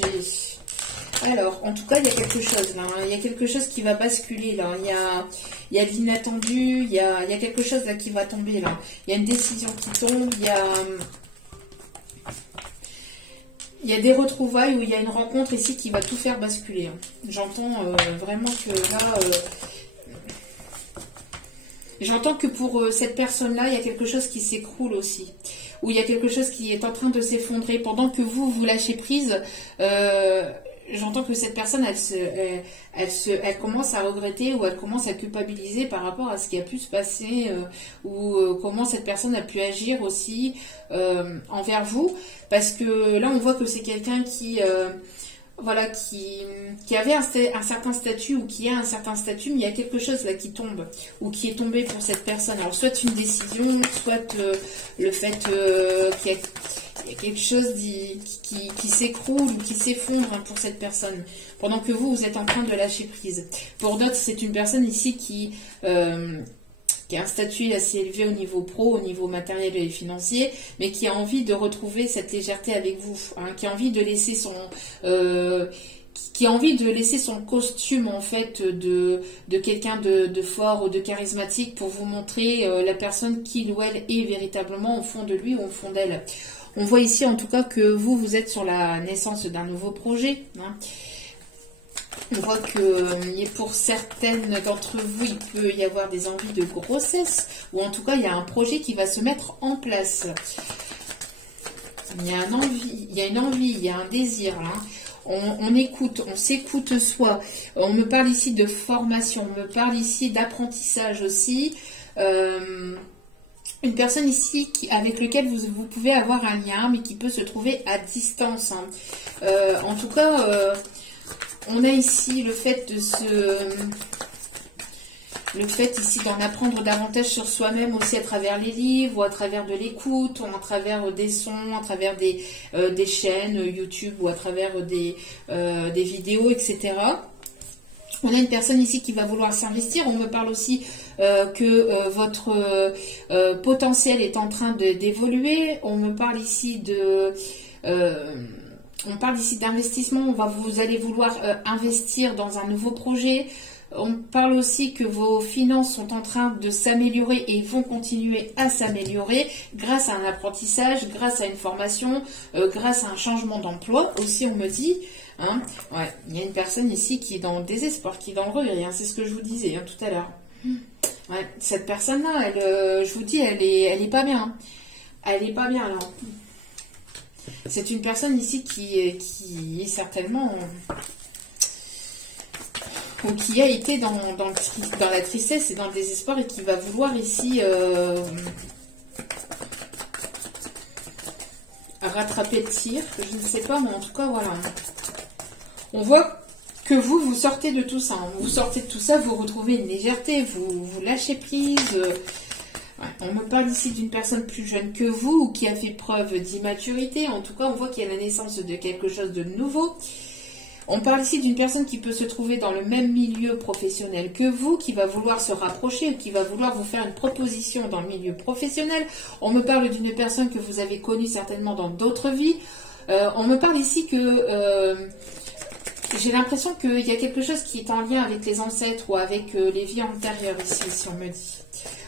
Alors, en tout cas, il y a quelque chose là. Hein. Il y a quelque chose qui va basculer là. Il y a de l'inattendu. Il y a quelque chose là qui va tomber là. Il y a une décision qui tombe. Il y a des retrouvailles où il y a une rencontre ici qui va tout faire basculer. Hein. J'entends vraiment que là... J'entends que pour cette personne-là, il y a quelque chose qui s'écroule aussi. Ou il y a quelque chose qui est en train de s'effondrer. Pendant que vous lâchez prise, j'entends que cette personne, elle commence à regretter ou elle commence à culpabiliser par rapport à ce qui a pu se passer ou comment cette personne a pu agir aussi envers vous. Parce que là, on voit que c'est quelqu'un qui avait un certain statut ou qui a un certain statut, mais il y a quelque chose là qui tombe ou qui est tombé pour cette personne. Alors, soit une décision, soit le fait qu'il y a quelque chose qui s'écroule ou qui s'effondre pour cette personne, pendant que vous êtes en train de lâcher prise. Pour d'autres, c'est une personne ici qui a un statut assez élevé au niveau pro, au niveau matériel et financier, mais qui a envie de retrouver cette légèreté avec vous, hein, qui a envie de laisser son costume en fait de quelqu'un de fort ou de charismatique pour vous montrer la personne qu'il ou elle est véritablement au fond de lui ou au fond d'elle. On voit ici en tout cas que vous êtes sur la naissance d'un nouveau projet. Hein. On voit que pour certaines d'entre vous, il peut y avoir des envies de grossesse, ou en tout cas, il y a un projet qui va se mettre en place. Il y a une envie, il y a un désir. Hein. On écoute, on s'écoute soi. On me parle ici de formation, on me parle ici d'apprentissage aussi. Une personne ici avec laquelle vous pouvez avoir un lien, mais qui peut se trouver à distance. Hein. En tout cas... on a ici le fait ici d'en apprendre davantage sur soi-même aussi à travers les livres ou à travers de l'écoute, ou à travers des sons, à travers des chaînes YouTube ou à travers des vidéos, etc. On a une personne ici qui va vouloir s'investir. On me parle aussi que votre potentiel est en train d'évoluer. On me parle ici on parle ici d'investissement, vous allez vouloir investir dans un nouveau projet. On parle aussi que vos finances sont en train de s'améliorer et vont continuer à s'améliorer grâce à un apprentissage, grâce à une formation, grâce à un changement d'emploi aussi, on me dit. Hein. Ouais, il y a une personne ici qui est dans le désespoir, qui est dans le regret, hein, c'est ce que je vous disais tout à l'heure. Ouais, cette personne-là, je vous dis, elle est pas bien. Hein. Elle est pas bien, là. C'est une personne ici qui est certainement... ou qui a été dans la tristesse et dans le désespoir et qui va vouloir ici rattraper le tir. Je ne sais pas, mais en tout cas, voilà. On voit que vous sortez de tout ça. Hein. Vous sortez de tout ça, vous retrouvez une légèreté, vous lâchez prise... Ouais, on me parle ici d'une personne plus jeune que vous ou qui a fait preuve d'immaturité. En tout cas, on voit qu'il y a la naissance de quelque chose de nouveau. On parle ici d'une personne qui peut se trouver dans le même milieu professionnel que vous, qui va vouloir se rapprocher ou qui va vouloir vous faire une proposition dans le milieu professionnel. On me parle d'une personne que vous avez connue certainement dans d'autres vies. On me parle ici que j'ai l'impression qu'il y a quelque chose qui est en lien avec les ancêtres ou avec les vies antérieures ici, si on me dit.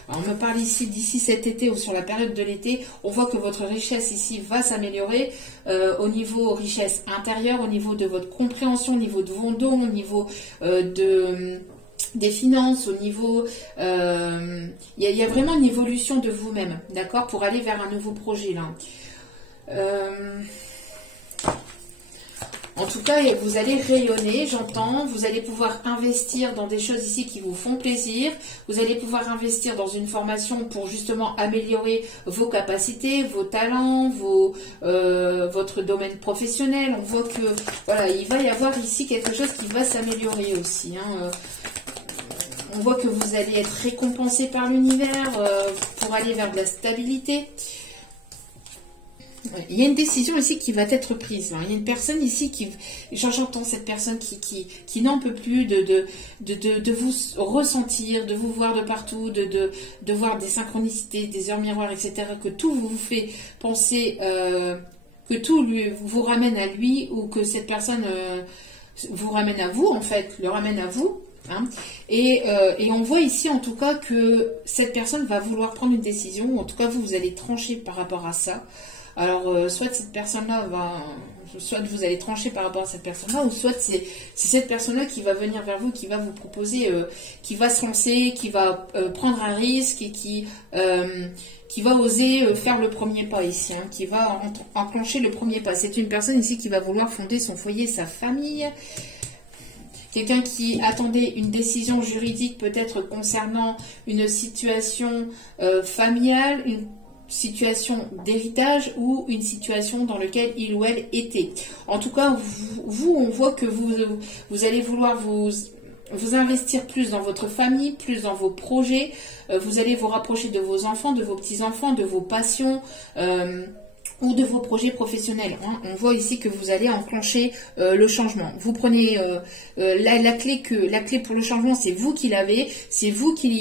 Alors, on me parle ici d'ici cet été ou sur la période de l'été, on voit que votre richesse ici va s'améliorer au niveau richesse intérieure, au niveau de votre compréhension, au niveau de vos dons, au niveau des finances, au niveau... Il y a vraiment une évolution de vous-même, d'accord, pour aller vers un nouveau projet là. En tout cas, vous allez rayonner, j'entends, vous allez pouvoir investir dans des choses ici qui vous font plaisir, vous allez pouvoir investir dans une formation pour justement améliorer vos capacités, vos talents, votre domaine professionnel. On voit que, voilà, il va y avoir ici quelque chose qui va s'améliorer aussi, hein. On voit que vous allez être récompensé par l'univers pour aller vers de la stabilité. Il y a une décision ici qui va être prise. Il y a une personne ici qui, j'entends cette personne qui n'en peut plus de vous ressentir, de vous voir de partout, de voir des synchronicités, des heures miroirs, etc. Que tout vous fait penser, que tout vous ramène à lui ou que cette personne vous ramène à vous, en fait, le ramène à vous. Hein. Et on voit ici en tout cas que cette personne va vouloir prendre une décision, ou en tout cas vous allez trancher par rapport à ça. Alors, soit cette personne-là soit vous allez trancher par rapport à cette personne-là, ou soit c'est cette personne-là qui va venir vers vous, qui va vous proposer, qui va se lancer, qui va prendre un risque et qui va oser faire le premier pas ici, hein, qui va enclencher le premier pas. C'est une personne ici qui va vouloir fonder son foyer, sa famille. Quelqu'un qui attendait une décision juridique peut-être concernant une situation familiale, une situation d'héritage ou une situation dans laquelle il ou elle était. En tout cas, vous on voit que vous allez vouloir vous investir plus dans votre famille, plus dans vos projets. Vous allez vous rapprocher de vos enfants, de vos petits-enfants, de vos passions ou de vos projets professionnels. Hein. On voit ici que vous allez enclencher le changement. Vous prenez la clé pour le changement, c'est vous qui l'avez, c'est vous qui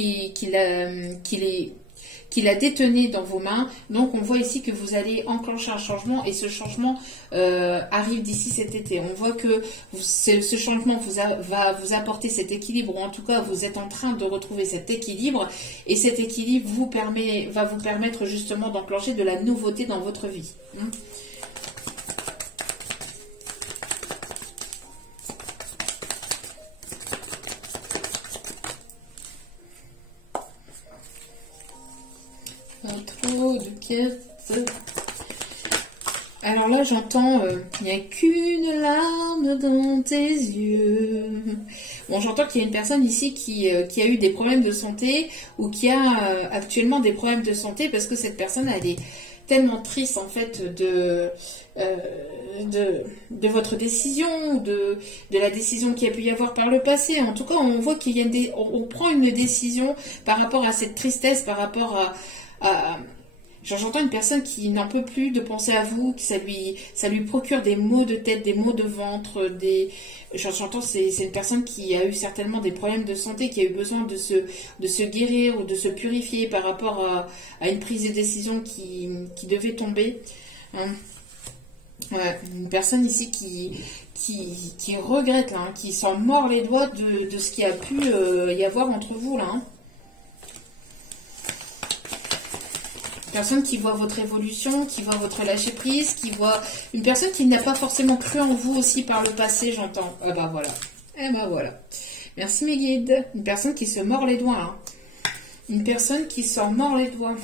la détenez dans vos mains. Donc on voit ici que vous allez enclencher un changement et ce changement arrive d'ici cet été. On voit que ce changement va vous apporter cet équilibre, ou en tout cas vous êtes en train de retrouver cet équilibre, et cet équilibre va vous permettre justement d'enclencher de la nouveauté dans votre vie. Trop de cartes. Alors là, j'entends, il n'y a qu'une larme dans tes yeux. Bon, j'entends qu'il y a une personne ici qui a eu des problèmes de santé, ou qui a actuellement des problèmes de santé, parce que cette personne, elle est tellement triste en fait de votre décision, de la décision qu'il y a pu y avoir par le passé. En tout cas, on voit qu'il y a on prend une décision par rapport à cette tristesse, par rapport j'entends une personne qui n'en peut plus de penser à vous, que ça lui procure des maux de tête, des maux de ventre, j'entends c'est une personne qui a eu certainement des problèmes de santé, qui a eu besoin de se guérir ou de se purifier par rapport à une prise de décision qui devait tomber. Hein. Ouais, une personne ici qui regrette, là, hein, qui s'en mord les doigts de ce qu'il y a pu y avoir entre vous, là. Hein. Personne qui voit votre évolution, qui voit votre lâcher prise, qui voit une personne qui n'a pas forcément cru en vous aussi par le passé, j'entends. Ah bah voilà. Eh bah voilà. Merci mes guides. Une personne qui se mord les doigts. Hein. Une personne qui s'en mord les doigts.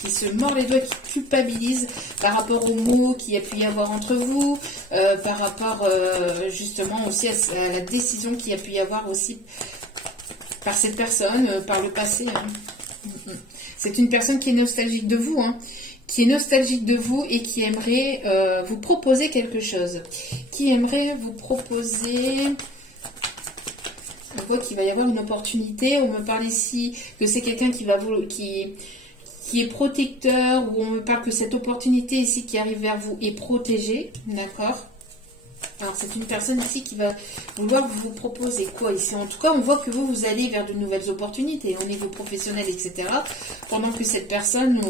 Qui se mord les doigts, qui culpabilise par rapport aux mots qu'il y a pu y avoir entre vous, par rapport justement aussi à la décision qu'il y a pu y avoir aussi par cette personne, par le passé. Hein. C'est une personne qui est nostalgique de vous, hein, qui est nostalgique de vous et qui aimerait vous proposer quelque chose. Qui aimerait vous proposer... On voit qu'il va y avoir une opportunité. On me parle ici que c'est quelqu'un qui est protecteur, ou on me parle que cette opportunité ici qui arrive vers vous est protégée. D'accord ? Alors, c'est une personne ici qui va vouloir vous proposer quoi ici? En tout cas, on voit que vous allez vers de nouvelles opportunités au niveau professionnel, etc. Pendant que cette personne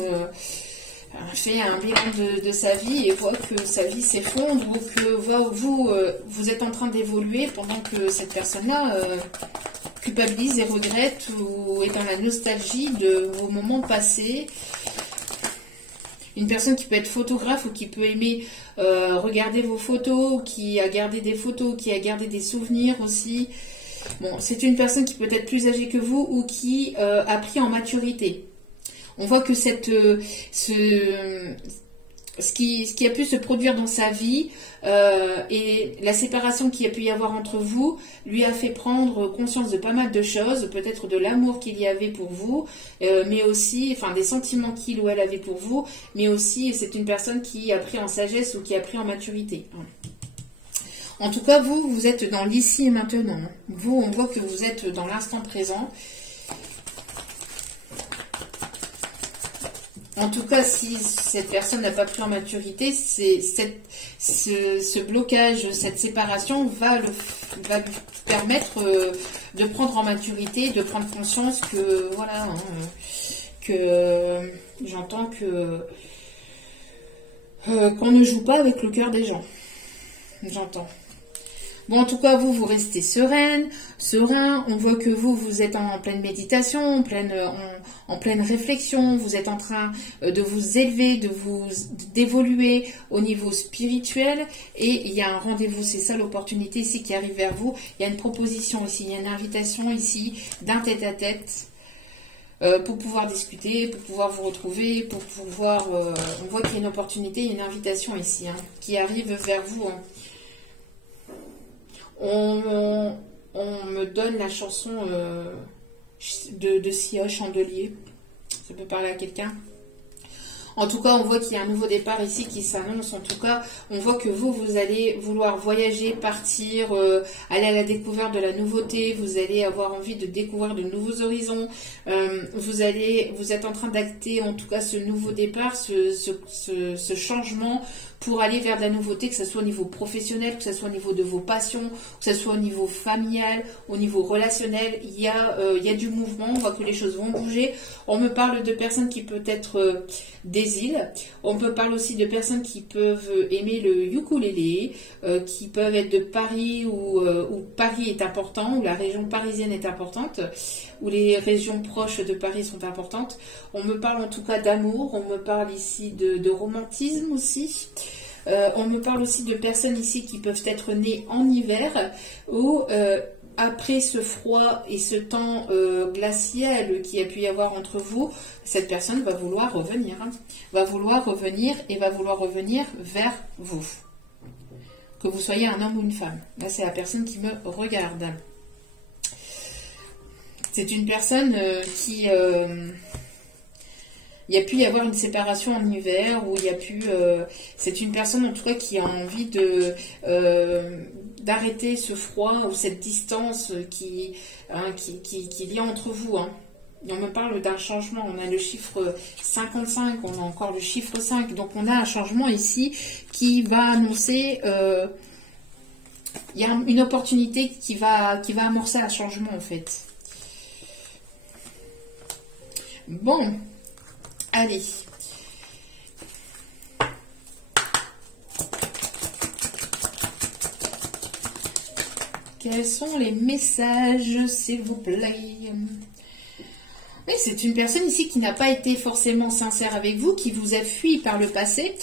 fait un bilan de sa vie et voit que sa vie s'effondre ou que vous êtes en train d'évoluer pendant que cette personne-là culpabilise et regrette ou est dans la nostalgie de vos moments passés. Une personne qui peut être photographe ou qui peut aimer regarder vos photos, qui a gardé des photos, qui a gardé des souvenirs aussi. Bon, c'est une personne qui peut être plus âgée que vous ou qui a pris en maturité. On voit que ce qui a pu se produire dans sa vie et la séparation qu'il y a pu y avoir entre vous lui a fait prendre conscience de pas mal de choses, peut-être de l'amour qu'il y avait pour vous, mais aussi, enfin des sentiments qu'il ou elle avait pour vous, mais aussi c'est une personne qui a pris en sagesse ou qui a pris en maturité. En tout cas, vous êtes dans l'ici et maintenant. Vous, on voit que vous êtes dans l'instant présent. En tout cas, si cette personne n'a pas pris en maturité, ce blocage, cette séparation va lui permettre de prendre en maturité, de prendre conscience que, voilà, que j'entends qu'on ne joue pas avec le cœur des gens. J'entends. Bon, en tout cas, vous restez serein. On voit que vous êtes en pleine méditation, en pleine réflexion. Vous êtes en train de vous élever, d'évoluer au niveau spirituel. Et il y a un rendez-vous, c'est ça l'opportunité ici qui arrive vers vous. Il y a une proposition ici, il y a une invitation ici d'un tête-à-tête. Pour pouvoir discuter, pour pouvoir vous retrouver, pour pouvoir... on voit qu'il y a une opportunité, il y a une invitation ici qui arrive vers vous. On me donne la chanson de Sia Chandelier. Ça peut parler à quelqu'un. En tout cas, on voit qu'il y a un nouveau départ ici qui s'annonce. En tout cas, on voit que vous allez vouloir voyager, partir, aller à la découverte de la nouveauté. Vous allez avoir envie de découvrir de nouveaux horizons. Vous êtes en train d'acter, en tout cas, ce nouveau départ, ce changement pour aller vers de la nouveauté, que ce soit au niveau professionnel, que ce soit au niveau de vos passions, que ce soit au niveau familial, au niveau relationnel. Il y a du mouvement, on voit que les choses vont bouger. On me parle de personnes qui peuvent être des îles. On me parle aussi de personnes qui peuvent aimer le ukulélé, qui peuvent être de Paris, où Paris est important, où la région parisienne est importante, où les régions proches de Paris sont importantes. On me parle en tout cas d'amour, on me parle ici de romantisme aussi. On me parle aussi de personnes ici qui peuvent être nées en hiver ou après ce froid et ce temps glacial qui a pu y avoir entre vous, cette personne va vouloir revenir. Va vouloir revenir et va vouloir revenir vers vous. Que vous soyez un homme ou une femme. Là, c'est la personne qui me regarde. C'est une personne qui... il y a pu y avoir une séparation en hiver, où il y a pu... c'est une personne en tout cas qui a envie d'arrêter ce froid ou cette distance qu'il y a entre vous. Et on me parle d'un changement, on a le chiffre 55, on a encore le chiffre 5, donc on a un changement ici qui va annoncer... il y a une opportunité qui va amorcer un changement en fait. Bon, allez. Quels sont les messages, s'il vous plaît? Oui, c'est une personne ici qui n'a pas été forcément sincère avec vous, qui vous a fui par le passé.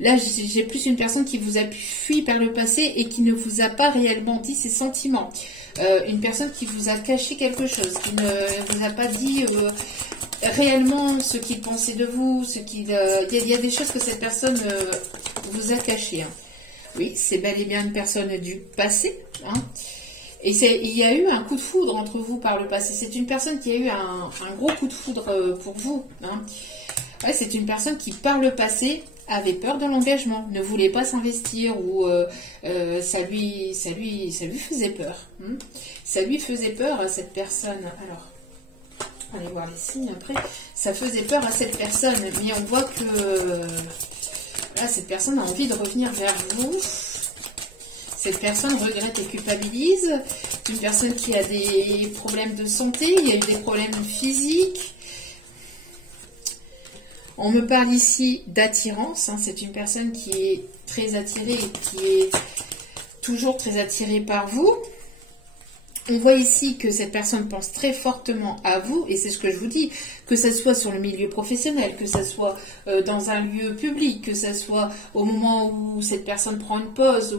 Là, j'ai plus une personne qui vous a fui par le passé et qui ne vous a pas réellement dit ses sentiments. Une personne qui vous a caché quelque chose, qui ne vous a pas dit réellement ce qu'il pensait de vous, il y a des choses que cette personne vous a cachées. Oui, c'est bel et bien une personne du passé. Et il y a eu un coup de foudre entre vous par le passé. C'est une personne qui a eu un gros coup de foudre pour vous. Ouais, c'est une personne qui, par le passé, avait peur de l'engagement, ne voulait pas s'investir ou ça lui faisait peur. Ça lui faisait peur à cette personne. Alors, allez voir les signes après. Ça faisait peur à cette personne, mais on voit que là, cette personne a envie de revenir vers vous. Cette personne regrette et culpabilise. Une personne qui a des problèmes de santé, il y a eu des problèmes physiques. On me parle ici d'attirance. Hein. C'est une personne qui est très attirée et qui est toujours très attirée par vous. On voit ici que cette personne pense très fortement à vous, et c'est ce que je vous dis, que ce soit sur le milieu professionnel, que ce soit dans un lieu public, que ce soit au moment où cette personne prend une pause,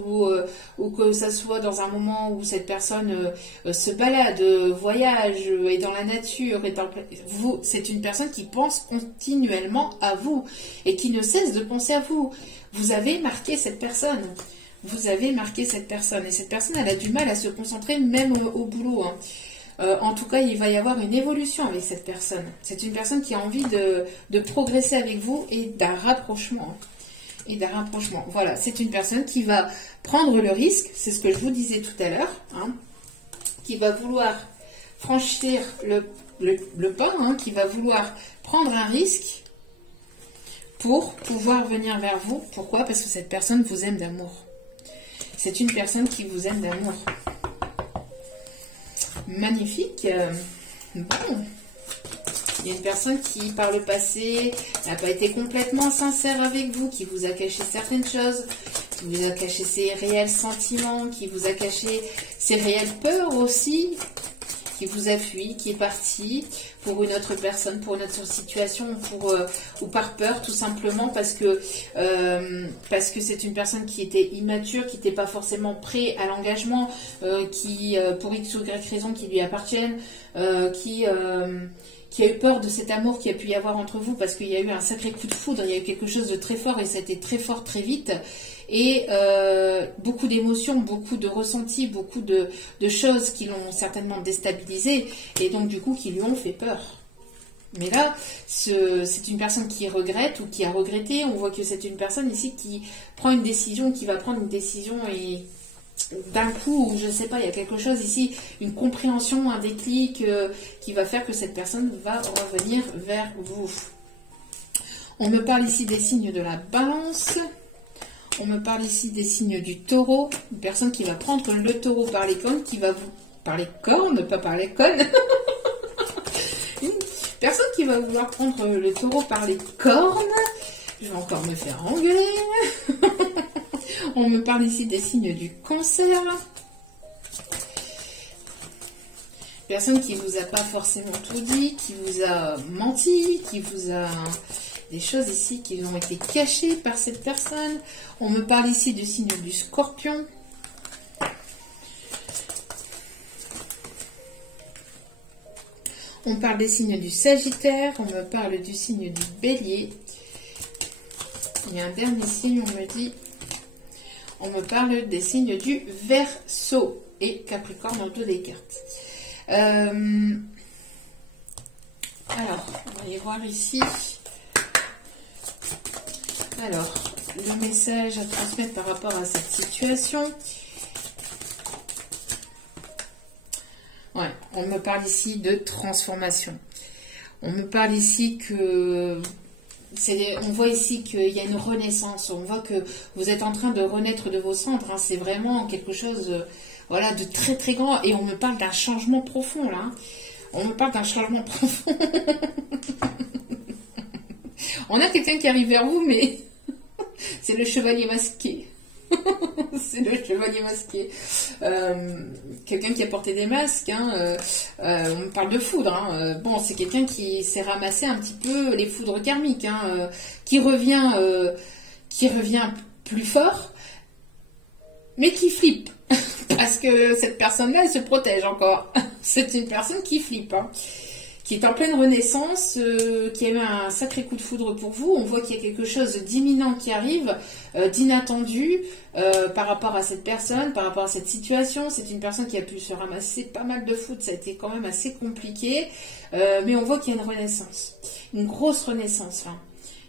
ou que ce soit dans un moment où cette personne se balade, voyage, est dans la nature, c'est une personne qui pense continuellement à vous, et qui ne cesse de penser à vous. Vous avez marqué cette personne. Vous avez marqué cette personne. Et cette personne, elle a du mal à se concentrer même au boulot. Hein. En tout cas, il va y avoir une évolution avec cette personne. C'est une personne qui a envie de progresser avec vous et d'un rapprochement. Voilà, c'est une personne qui va prendre le risque, c'est ce que je vous disais tout à l'heure, hein, qui va vouloir franchir le pas, hein, qui va vouloir prendre un risque pour pouvoir venir vers vous. Pourquoi? Parce que cette personne vous aime d'amour. C'est une personne qui vous aime d'amour. Magnifique. Bon. Il y a une personne qui, par le passé, n'a pas été complètement sincère avec vous, qui vous a caché certaines choses, qui vous a caché ses réels sentiments, qui vous a caché ses réelles peurs aussi, qui vous a fui, qui est parti pour une autre personne, pour une autre situation, ou par peur, tout simplement parce que c'est une personne qui était immature, qui n'était pas forcément prêt à l'engagement, qui, pour X ou Y raison, qui lui appartiennent, qui a eu peur de cet amour qu'il y a pu y avoir entre vous, parce qu'il y a eu un sacré coup de foudre, il y a eu quelque chose de très fort, et ça a été très fort très vite, et beaucoup d'émotions, beaucoup de ressentis, beaucoup de choses qui l'ont certainement déstabilisé, et donc du coup qui lui ont fait peur. Mais là, c'est une personne qui regrette ou qui a regretté. On voit que c'est une personne ici qui prend une décision, qui va prendre une décision et d'un coup, je ne sais pas, il y a quelque chose ici, une compréhension, un déclic qui va faire que cette personne va revenir vers vous. On me parle ici des signes de la balance. On me parle ici des signes du taureau. Une personne qui va prendre le taureau par les cornes, qui va vous... Par les cornes, pas par les cônes. Une personne qui va vouloir prendre le taureau par les cornes. Je vais encore me faire engueuler. On me parle ici des signes du cancer. Personne qui ne vous a pas forcément tout dit, qui vous a menti, qui vous a... Des choses ici qui ont été cachées par cette personne. On me parle ici du signe du scorpion. On parle des signes du sagittaire. On me parle du signe du bélier. Il y a un dernier signe, on me dit... On me parle des signes du Verseau et Capricorne en tous les cartes. Alors, on va aller voir ici. Alors, le message à transmettre par rapport à cette situation. Ouais, on me parle ici de transformation. On me parle ici que... On voit ici qu'il y a une renaissance, on voit que vous êtes en train de renaître de vos cendres, hein. C'est vraiment quelque chose voilà, de très très grand, et on me parle d'un changement profond là, hein. On me parle d'un changement profond. On a quelqu'un qui arrive vers vous, mais c'est le chevalier masqué. C'est le chevalier masqué. Quelqu'un qui a porté des masques, hein, on me parle de foudre, hein. Bon, c'est quelqu'un qui s'est ramassé un petit peu les foudres karmiques, hein, qui revient plus fort, mais qui flippe. Parce que cette personne-là, elle se protège encore. C'est une personne qui flippe, hein, qui est en pleine renaissance, qui a eu un sacré coup de foudre pour vous. On voit qu'il y a quelque chose d'imminent qui arrive, d'inattendu par rapport à cette personne, par rapport à cette situation. C'est une personne qui a pu se ramasser pas mal de foudre, ça a été quand même assez compliqué, mais on voit qu'il y a une renaissance, une grosse renaissance, hein,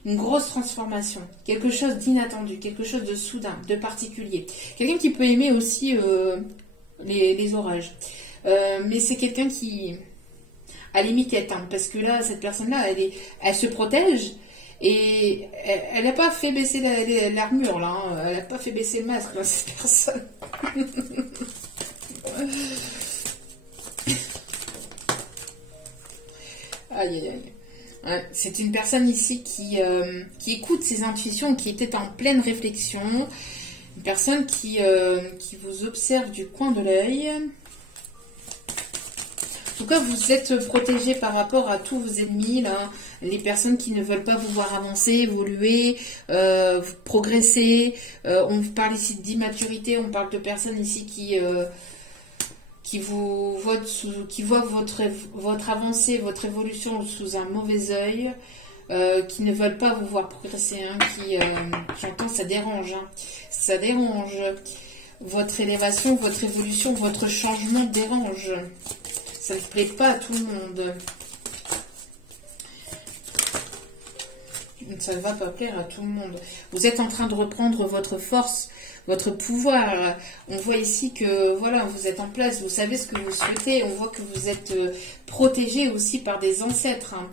une grosse transformation, quelque chose d'inattendu, quelque chose de soudain, de particulier. Quelqu'un qui peut aimer aussi les orages, mais c'est quelqu'un qui... à limite éteinte, parce que là, cette personne-là, elle se protège, Et elle n'a pas fait baisser l'armure, là. Hein. Elle n'a pas fait baisser le masque, là, cette personne. Aïe, aïe, aïe. C'est une personne ici qui écoute ses intuitions, qui était en pleine réflexion. Une personne qui vous observe du coin de l'œil. En tout cas, vous êtes protégé par rapport à tous vos ennemis, là. Les personnes qui ne veulent pas vous voir avancer, évoluer, progresser. On parle ici d'immaturité, on parle de personnes ici qui voient votre avancée, votre évolution sous un mauvais œil, qui ne veulent pas vous voir progresser, hein, j'entends, ça dérange. Hein. Ça dérange. Votre élévation, votre évolution, votre changement dérange. Ça ne plaît pas à tout le monde. Ça ne va pas plaire à tout le monde. Vous êtes en train de reprendre votre force, votre pouvoir. On voit ici que voilà, vous êtes en place, vous savez ce que vous souhaitez. On voit que vous êtes protégé aussi par des ancêtres. Hein.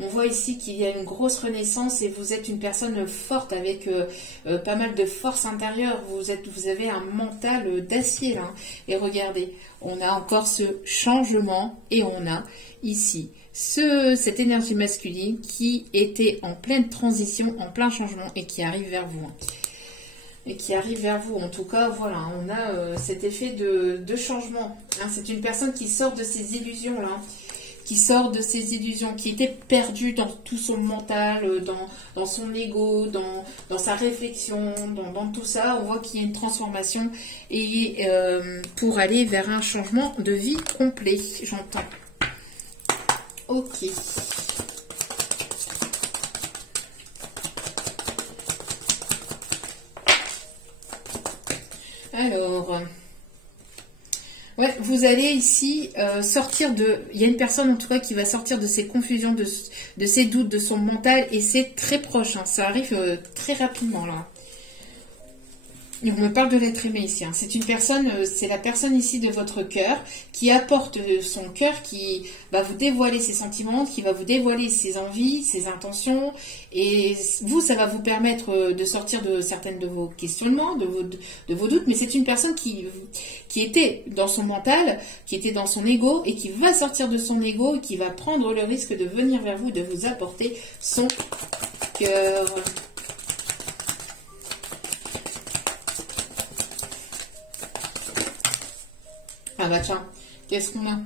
On voit ici qu'il y a une grosse renaissance et vous êtes une personne forte avec pas mal de force intérieure. Vous avez un mental d'acier là. Et regardez, on a encore ce changement et on a ici cette énergie masculine qui était en pleine transition, en plein changement et qui arrive vers vous. Et qui arrive vers vous. En tout cas, voilà, on a cet effet de changement. Hein, c'est une personne qui sort de ces illusions là. Qui sort de ses illusions, qui était perdu dans tout son mental, dans son ego, dans sa réflexion, dans tout ça. On voit qu'il y a une transformation et pour aller vers un changement de vie complet, j'entends. Ok. Alors... Ouais, vous allez ici sortir de... Il y a une personne en tout cas qui va sortir de ses confusions, de ses doutes, de son mental. Et c'est très proche, hein, ça arrive très rapidement là. Et on me parle de l'être aimé ici. Hein. C'est une personne, c'est la personne ici de votre cœur qui apporte son cœur, qui va vous dévoiler ses sentiments, qui va vous dévoiler ses envies, ses intentions. Et vous, ça va vous permettre de sortir de certaines de vos questionnements, de vos doutes. Mais c'est une personne qui était dans son mental, qui était dans son ego et qui va sortir de son ego et qui va prendre le risque de venir vers vous, de vous apporter son cœur. Ah bah tiens, qu'est-ce qu'on a?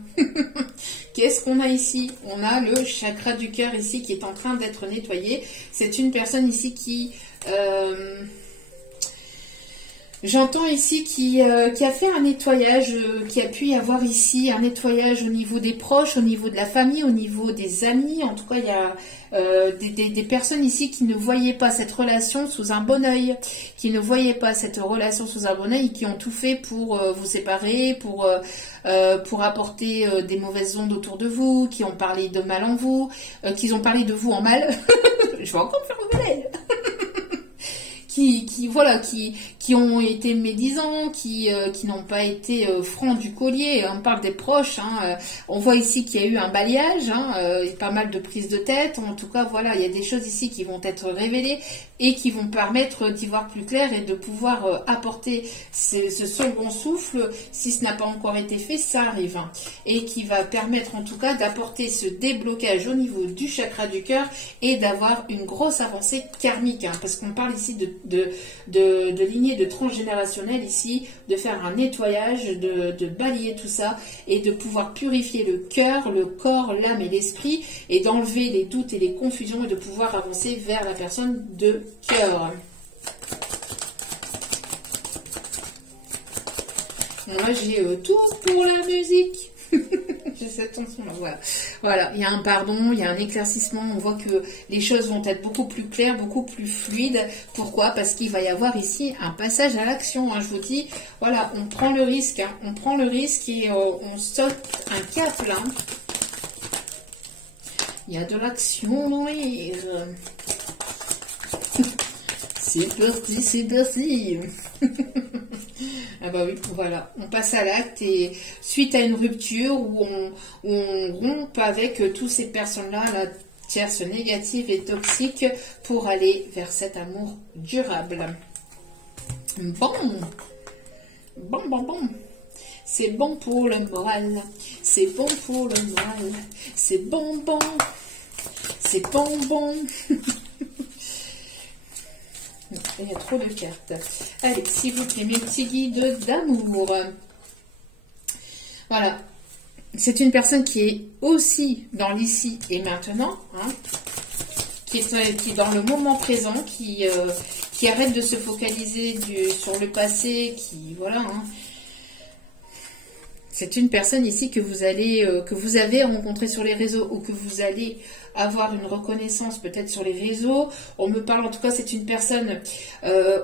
Qu'est-ce qu'on a ici? On a le chakra du cœur ici qui est en train d'être nettoyé. C'est une personne ici qui... J'entends ici qui a fait un nettoyage, qui a pu y avoir ici un nettoyage au niveau des proches, au niveau de la famille, au niveau des amis. En tout cas, il y a des personnes ici qui ne voyaient pas cette relation sous un bon œil, qui ne voyaient pas cette relation sous un bon œil, qui ont tout fait pour vous séparer, pour apporter des mauvaises ondes autour de vous, qui ont parlé de mal en vous, qui ont parlé de vous en mal. Je vais encore me faire mauvais. Qui ont été médisants, qui n'ont pas été francs du collier. On parle des proches. Hein. On voit ici qu'il y a eu un balayage, hein, pas mal de prises de tête. En tout cas, voilà, il y a des choses ici qui vont être révélées et qui vont permettre d'y voir plus clair et de pouvoir apporter ce second souffle. Si ce n'a pas encore été fait, ça arrive. Hein. Et qui va permettre en tout cas d'apporter ce déblocage au niveau du chakra du cœur et d'avoir une grosse avancée karmique. Hein, parce qu'on parle ici de lignée de transgénérationnelle ici, de faire un nettoyage, de balayer tout ça et de pouvoir purifier le cœur, le corps, l'âme et l'esprit et d'enlever les doutes et les confusions et de pouvoir avancer vers la personne de cœur. Moi j'ai tout pour la musique. J'ai cette tension là, voilà. Voilà, il y a un pardon, il y a un éclaircissement, on voit que les choses vont être beaucoup plus claires, beaucoup plus fluides. Pourquoi? Parce qu'il va y avoir ici un passage à l'action, hein. Je vous dis, voilà, on prend le risque, hein. On prend le risque et on saute un cap là. Il y a de l'action dans l'air. C'est parti, c'est parti. Ah bah oui, voilà, on passe à l'acte et suite à une rupture où on rompt avec toutes ces personnes-là, là, tierce négative et toxique pour aller vers cet amour durable. Bon. C'est bon pour le moral. C'est bon pour le moral. C'est bon. C'est bon. Il y a trop de cartes. Allez, s'il vous plaît, mes petits guides d'amour. Voilà. C'est une personne qui est aussi dans l'ici et maintenant, hein, qui est dans le moment présent, qui arrête de se focaliser sur le passé, qui, voilà, hein. C'est une personne ici que vous avez rencontré sur les réseaux ou que vous allez avoir une reconnaissance peut-être sur les réseaux. On me parle, en tout cas, c'est une personne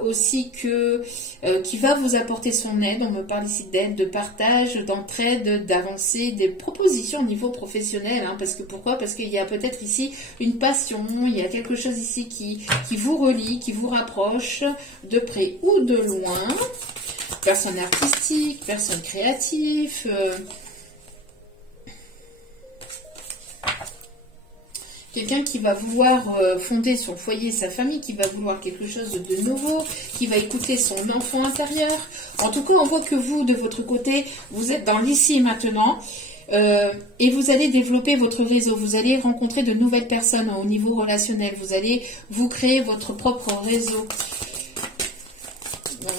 aussi qui va vous apporter son aide. On me parle ici d'aide, de partage, d'entraide, d'avancée, des propositions au niveau professionnel. Hein, pourquoi? Parce qu'il y a peut-être ici une passion, il y a quelque chose ici qui vous relie, qui vous rapproche de près ou de loin. Personne artistique, personne créatif. Quelqu'un qui va vouloir fonder son foyer, sa famille, qui va vouloir quelque chose de nouveau, qui va écouter son enfant intérieur. En tout cas, on voit que vous, de votre côté, vous êtes dans l'ici et maintenant. Et vous allez développer votre réseau. Vous allez rencontrer de nouvelles personnes au niveau relationnel. Vous allez vous créer votre propre réseau.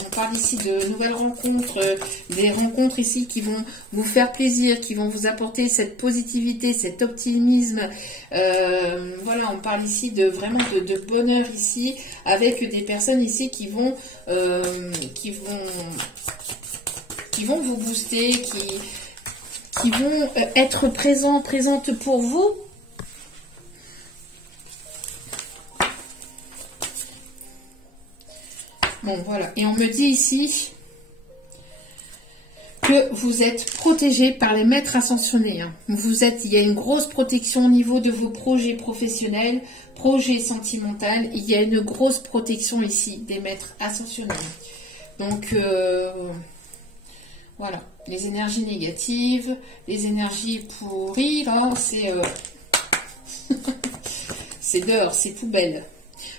On parle ici de nouvelles rencontres, des rencontres ici qui vont vous faire plaisir, qui vont vous apporter cette positivité, cet optimisme. Voilà, on parle ici de vraiment de bonheur ici, avec des personnes ici qui vont vous booster, qui vont être présentes pour vous. Bon, voilà. Et on me dit ici que vous êtes protégé par les maîtres ascensionnés. Hein. Il y a une grosse protection au niveau de vos projets professionnels, projets sentimentaux. Il y a une grosse protection ici des maîtres ascensionnés. Donc, voilà. Les énergies négatives, les énergies pourries, là, c'est dehors, c'est poubelle.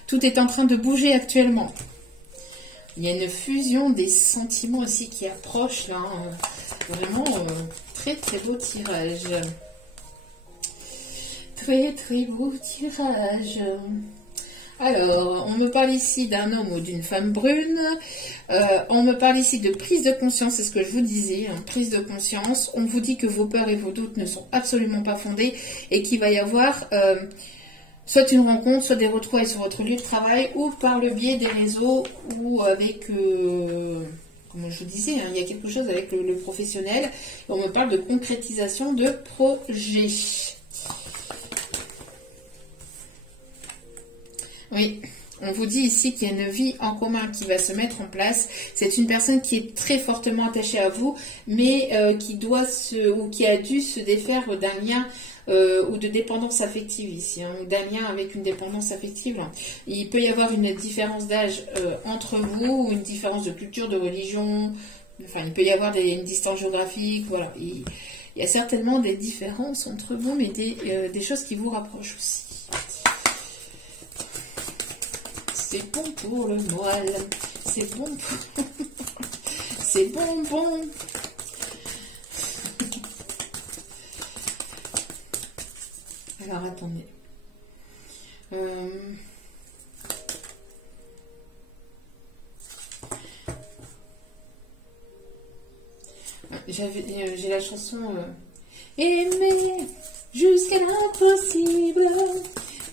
Tout est en train de bouger actuellement. Il y a une fusion des sentiments aussi qui approche là. Vraiment, très très beau tirage. Très très beau tirage. Alors, on me parle ici d'un homme ou d'une femme brune. On me parle ici de prise de conscience, c'est ce que je vous disais, hein, prise de conscience. On vous dit que vos peurs et vos doutes ne sont absolument pas fondés et qu'il va y avoir... soit une rencontre, soit des retrouvailles sur votre lieu de travail, ou par le biais des réseaux, ou avec, comme je vous disais, hein, il y a quelque chose avec le professionnel. Et on me parle de concrétisation de projet. Oui, on vous dit ici qu'il y a une vie en commun qui va se mettre en place. C'est une personne qui est très fortement attachée à vous, mais qui a dû se défaire d'un lien ou de dépendance affective ici, hein, ou d'un lien avec une dépendance affective. Il peut y avoir une différence d'âge entre vous, ou une différence de culture, de religion, enfin il peut y avoir une distance géographique, voilà. Il y a certainement des différences entre vous, mais des choses qui vous rapprochent aussi. C'est bon pour le moral, c'est bon pour... c'est bon. Alors, attendez. J'ai la chanson Aimer jusqu'à l'impossible.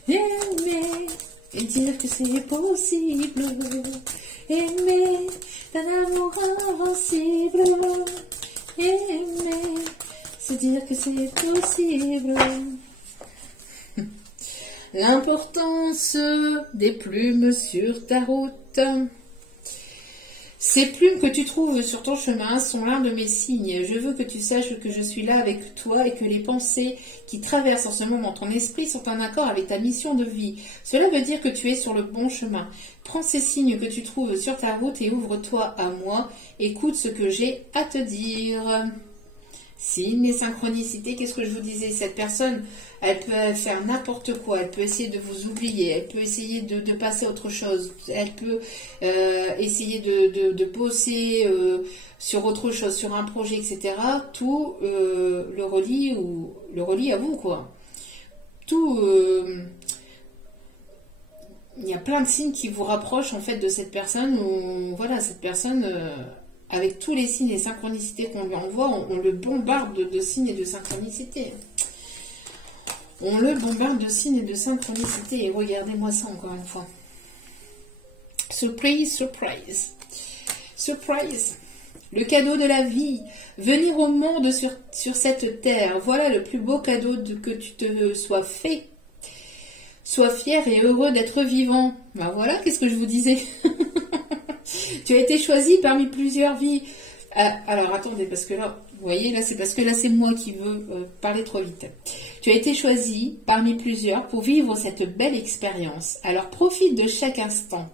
Aimer et dire que c'est possible. Aimer d'un amour invincible. Aimer, c'est dire que c'est possible. L'importance des plumes sur ta route. Ces plumes que tu trouves sur ton chemin sont l'un de mes signes. Je veux que tu saches que je suis là avec toi et que les pensées qui traversent en ce moment ton esprit sont en accord avec ta mission de vie. Cela veut dire que tu es sur le bon chemin. Prends ces signes que tu trouves sur ta route et ouvre-toi à moi. Écoute ce que j'ai à te dire. Signes et synchronicités, qu'est-ce que je vous disais? Cette personne, elle peut faire n'importe quoi, elle peut essayer de vous oublier, elle peut essayer de passer à autre chose, elle peut essayer de bosser sur autre chose, sur un projet, etc. Tout le relie à vous, quoi. Tout... il y a plein de signes qui vous rapprochent en fait de cette personne, où voilà, cette personne... avec tous les signes et synchronicités qu'on lui envoie, on le bombarde de signes et de synchronicités. On le bombarde de signes et de synchronicités. Et regardez-moi ça encore une fois. Surprise, surprise. Surprise. Le cadeau de la vie. Venir au monde sur cette terre. Voilà le plus beau cadeau que tu te sois fait. Sois fier et heureux d'être vivant. Ben voilà, qu'est-ce que je vous disais. Tu as été choisi parmi plusieurs vies. Alors, attendez, parce que là, vous voyez, là, c'est parce que là, c'est moi qui veux parler trop vite. Tu as été choisi parmi plusieurs pour vivre cette belle expérience. Alors, profite de chaque instant.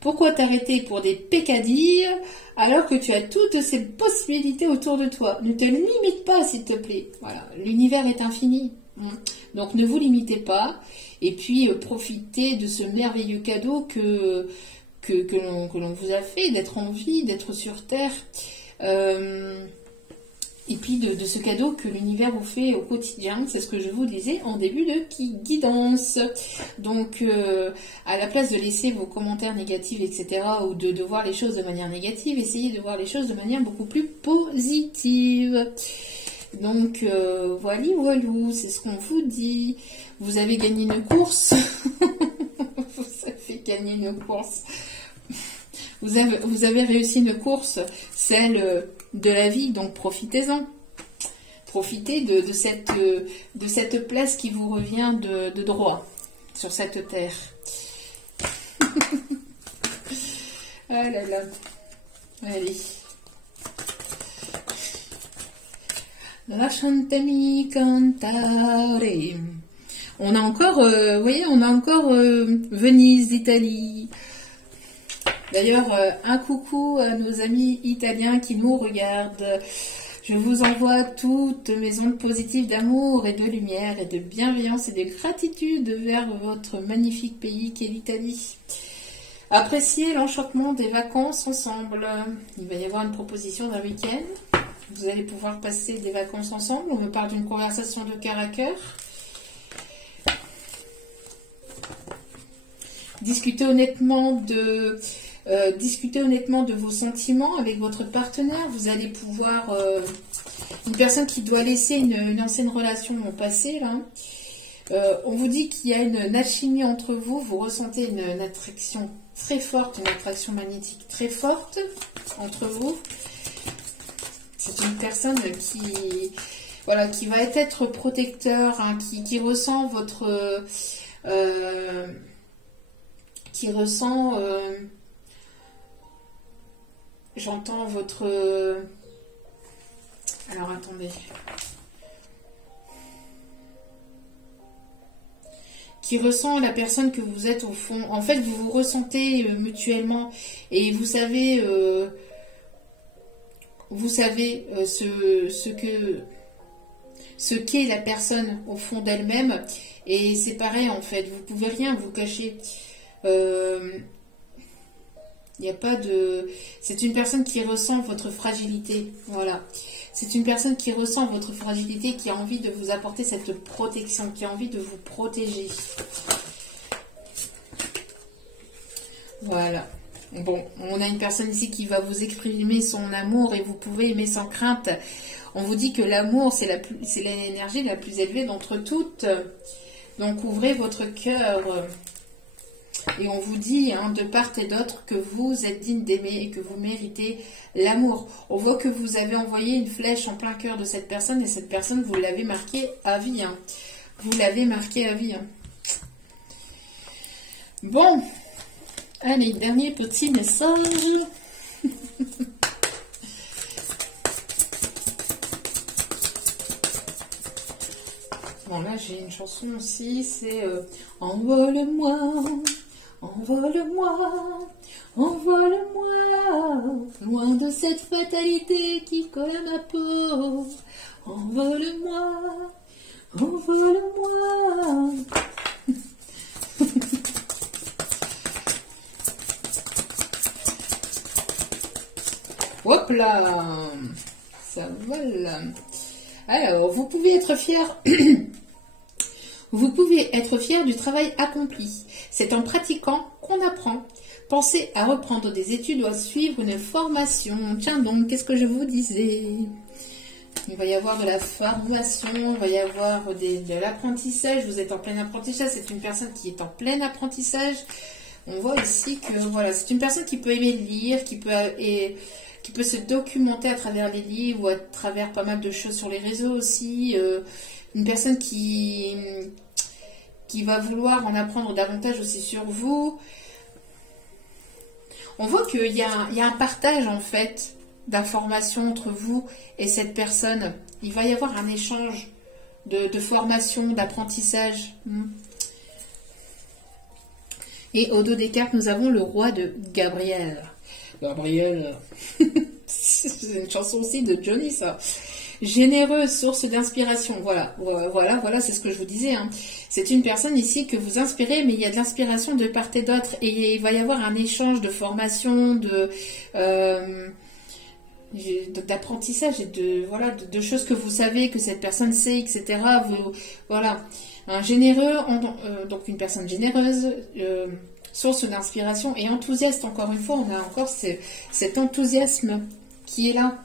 Pourquoi t'arrêter pour des peccadilles alors que tu as toutes ces possibilités autour de toi? Ne te limite pas, s'il te plaît. Voilà, l'univers est infini. Donc, ne vous limitez pas. Et puis, profitez de ce merveilleux cadeau que l'on vous a fait, d'être en vie, d'être sur Terre, et puis de ce cadeau que l'univers vous fait au quotidien. C'est ce que je vous disais en début de guidance. Donc, à la place de laisser vos commentaires négatifs, etc., ou de voir les choses de manière négative, essayez de voir les choses de manière beaucoup plus positive. Donc, voilà, c'est ce qu'on vous dit. Vous avez gagné une course. Vous avez gagné une course. Vous avez réussi une course, celle de la vie, donc profitez-en. Profitez de cette place qui vous revient de droit sur cette terre. Ah là là. Allez. Lasciatemi cantare. On a encore, vous voyez, on a encore Venise d'Italie. D'ailleurs, un coucou à nos amis italiens qui nous regardent. Je vous envoie toutes mes ondes positives d'amour et de lumière et de bienveillance et de gratitude vers votre magnifique pays qu'est l'Italie. Appréciez l'enchantement des vacances ensemble. Il va y avoir une proposition d'un week-end. Vous allez pouvoir passer des vacances ensemble. On me parle d'une conversation de cœur à cœur. Discutez honnêtement de vos sentiments avec votre partenaire. Vous allez pouvoir... une personne qui doit laisser une ancienne relation au passé, là. On vous dit qu'il y a une alchimie entre vous. Vous ressentez une attraction très forte, une attraction magnétique très forte entre vous. C'est une personne qui va être protecteur, hein, qui ressent votre... qui ressent... j'entends votre... alors, attendez. Qui ressent la personne que vous êtes au fond. En fait, vous vous ressentez mutuellement et vous savez... ce qu'est la personne au fond d'elle-même, et c'est pareil en fait, vous pouvez rien vous cacher. Il n'y a pas de... C'est une personne qui ressent votre fragilité, voilà. C'est une personne qui ressent votre fragilité, qui a envie de vous apporter cette protection, qui a envie de vous protéger. Voilà. Bon, on a une personne ici qui va vous exprimer son amour et vous pouvez aimer sans crainte. On vous dit que l'amour, c'est l'énergie la plus élevée d'entre toutes. Donc, ouvrez votre cœur. Et on vous dit, hein, de part et d'autre, que vous êtes digne d'aimer et que vous méritez l'amour. On voit que vous avez envoyé une flèche en plein cœur de cette personne et cette personne, vous l'avez marquée à vie. Hein. Vous l'avez marquée à vie. Hein. Bon. Allez, dernier petit message. Bon, là, j'ai une chanson aussi, c'est Envole-moi, envole-moi, envole-moi, loin de cette fatalité qui colle à ma peau. Envole-moi, envole-moi. Hop là, ça vole. Alors, vous pouvez être fier. Vous pouvez être fier du travail accompli. C'est en pratiquant qu'on apprend. Pensez à reprendre des études ou à suivre une formation. Tiens donc, qu'est-ce que je vous disais? Il va y avoir de la formation, il va y avoir de l'apprentissage. Vous êtes en plein apprentissage. C'est une personne qui est en plein apprentissage. On voit ici que voilà, c'est une personne qui peut aimer lire, qui peut se documenter à travers les livres ou à travers pas mal de choses sur les réseaux aussi. Une personne qui va vouloir en apprendre davantage aussi sur vous. On voit qu'il y a un partage en fait d'informations entre vous et cette personne. Il va y avoir un échange de formation, d'apprentissage. Et au dos des cartes, nous avons le roi de Gabriel. Gabriel, c'est une chanson aussi de Johnny, ça. Généreuse, source d'inspiration. Voilà, c'est ce que je vous disais. Hein. C'est une personne ici que vous inspirez, mais il y a de l'inspiration de part et d'autre. Et il va y avoir un échange de formation, d'apprentissage et de choses que vous savez, que cette personne sait, etc. Voilà. Un généreux, donc une personne généreuse, source d'inspiration et enthousiaste. Encore une fois, on a encore cet enthousiasme qui est là.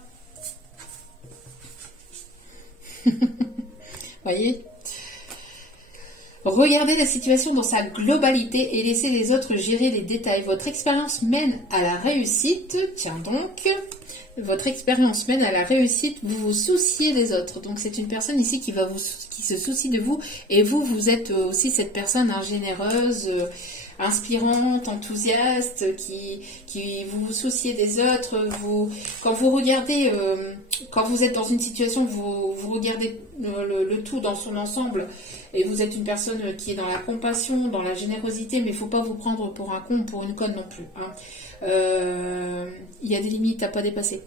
Voyez, regardez la situation dans sa globalité et laissez les autres gérer les détails. Votre expérience mène à la réussite. Tiens donc, votre expérience mène à la réussite. Vous vous souciez des autres. Donc c'est une personne ici qui se soucie de vous. Et vous êtes aussi cette personne généreuse, inspirante, enthousiaste, qui vous souciez des autres. Quand vous regardez, quand vous êtes dans une situation, vous regardez le tout dans son ensemble et vous êtes une personne qui est dans la compassion, dans la générosité, mais il ne faut pas vous prendre pour un con ou pour une conne non plus. Hein. Il y a des limites à pas dépasser.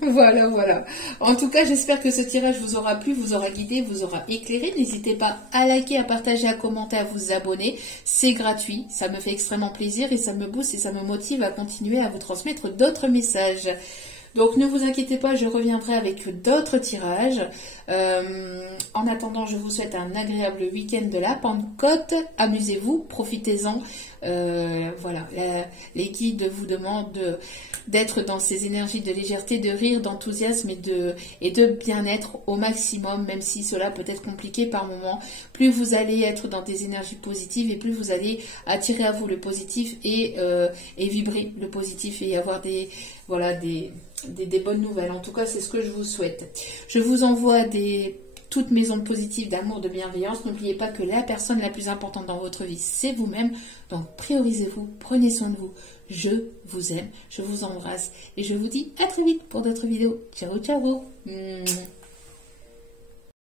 Voilà. En tout cas, j'espère que ce tirage vous aura plu, vous aura guidé, vous aura éclairé. N'hésitez pas à liker, à partager, à commenter, à vous abonner. C'est gratuit, ça me fait extrêmement plaisir et ça me booste et ça me motive à continuer à vous transmettre d'autres messages. Donc ne vous inquiétez pas, je reviendrai avec d'autres tirages. En attendant, je vous souhaite un agréable week-end de la Pentecôte. Amusez-vous, profitez-en. Voilà, les guides vous demandent d'être dans ces énergies de légèreté, de rire, d'enthousiasme et de bien-être au maximum, même si cela peut être compliqué par moments. Plus vous allez être dans des énergies positives et plus vous allez attirer à vous le positif et vibrer le positif et avoir des bonnes nouvelles. En tout cas, c'est ce que je vous souhaite. Je vous envoie toutes mes ondes positives d'amour, de bienveillance. N'oubliez pas que la personne la plus importante dans votre vie, c'est vous-même. Donc, priorisez-vous, prenez soin de vous. Je vous aime, je vous embrasse et je vous dis à très vite pour d'autres vidéos. Ciao, ciao.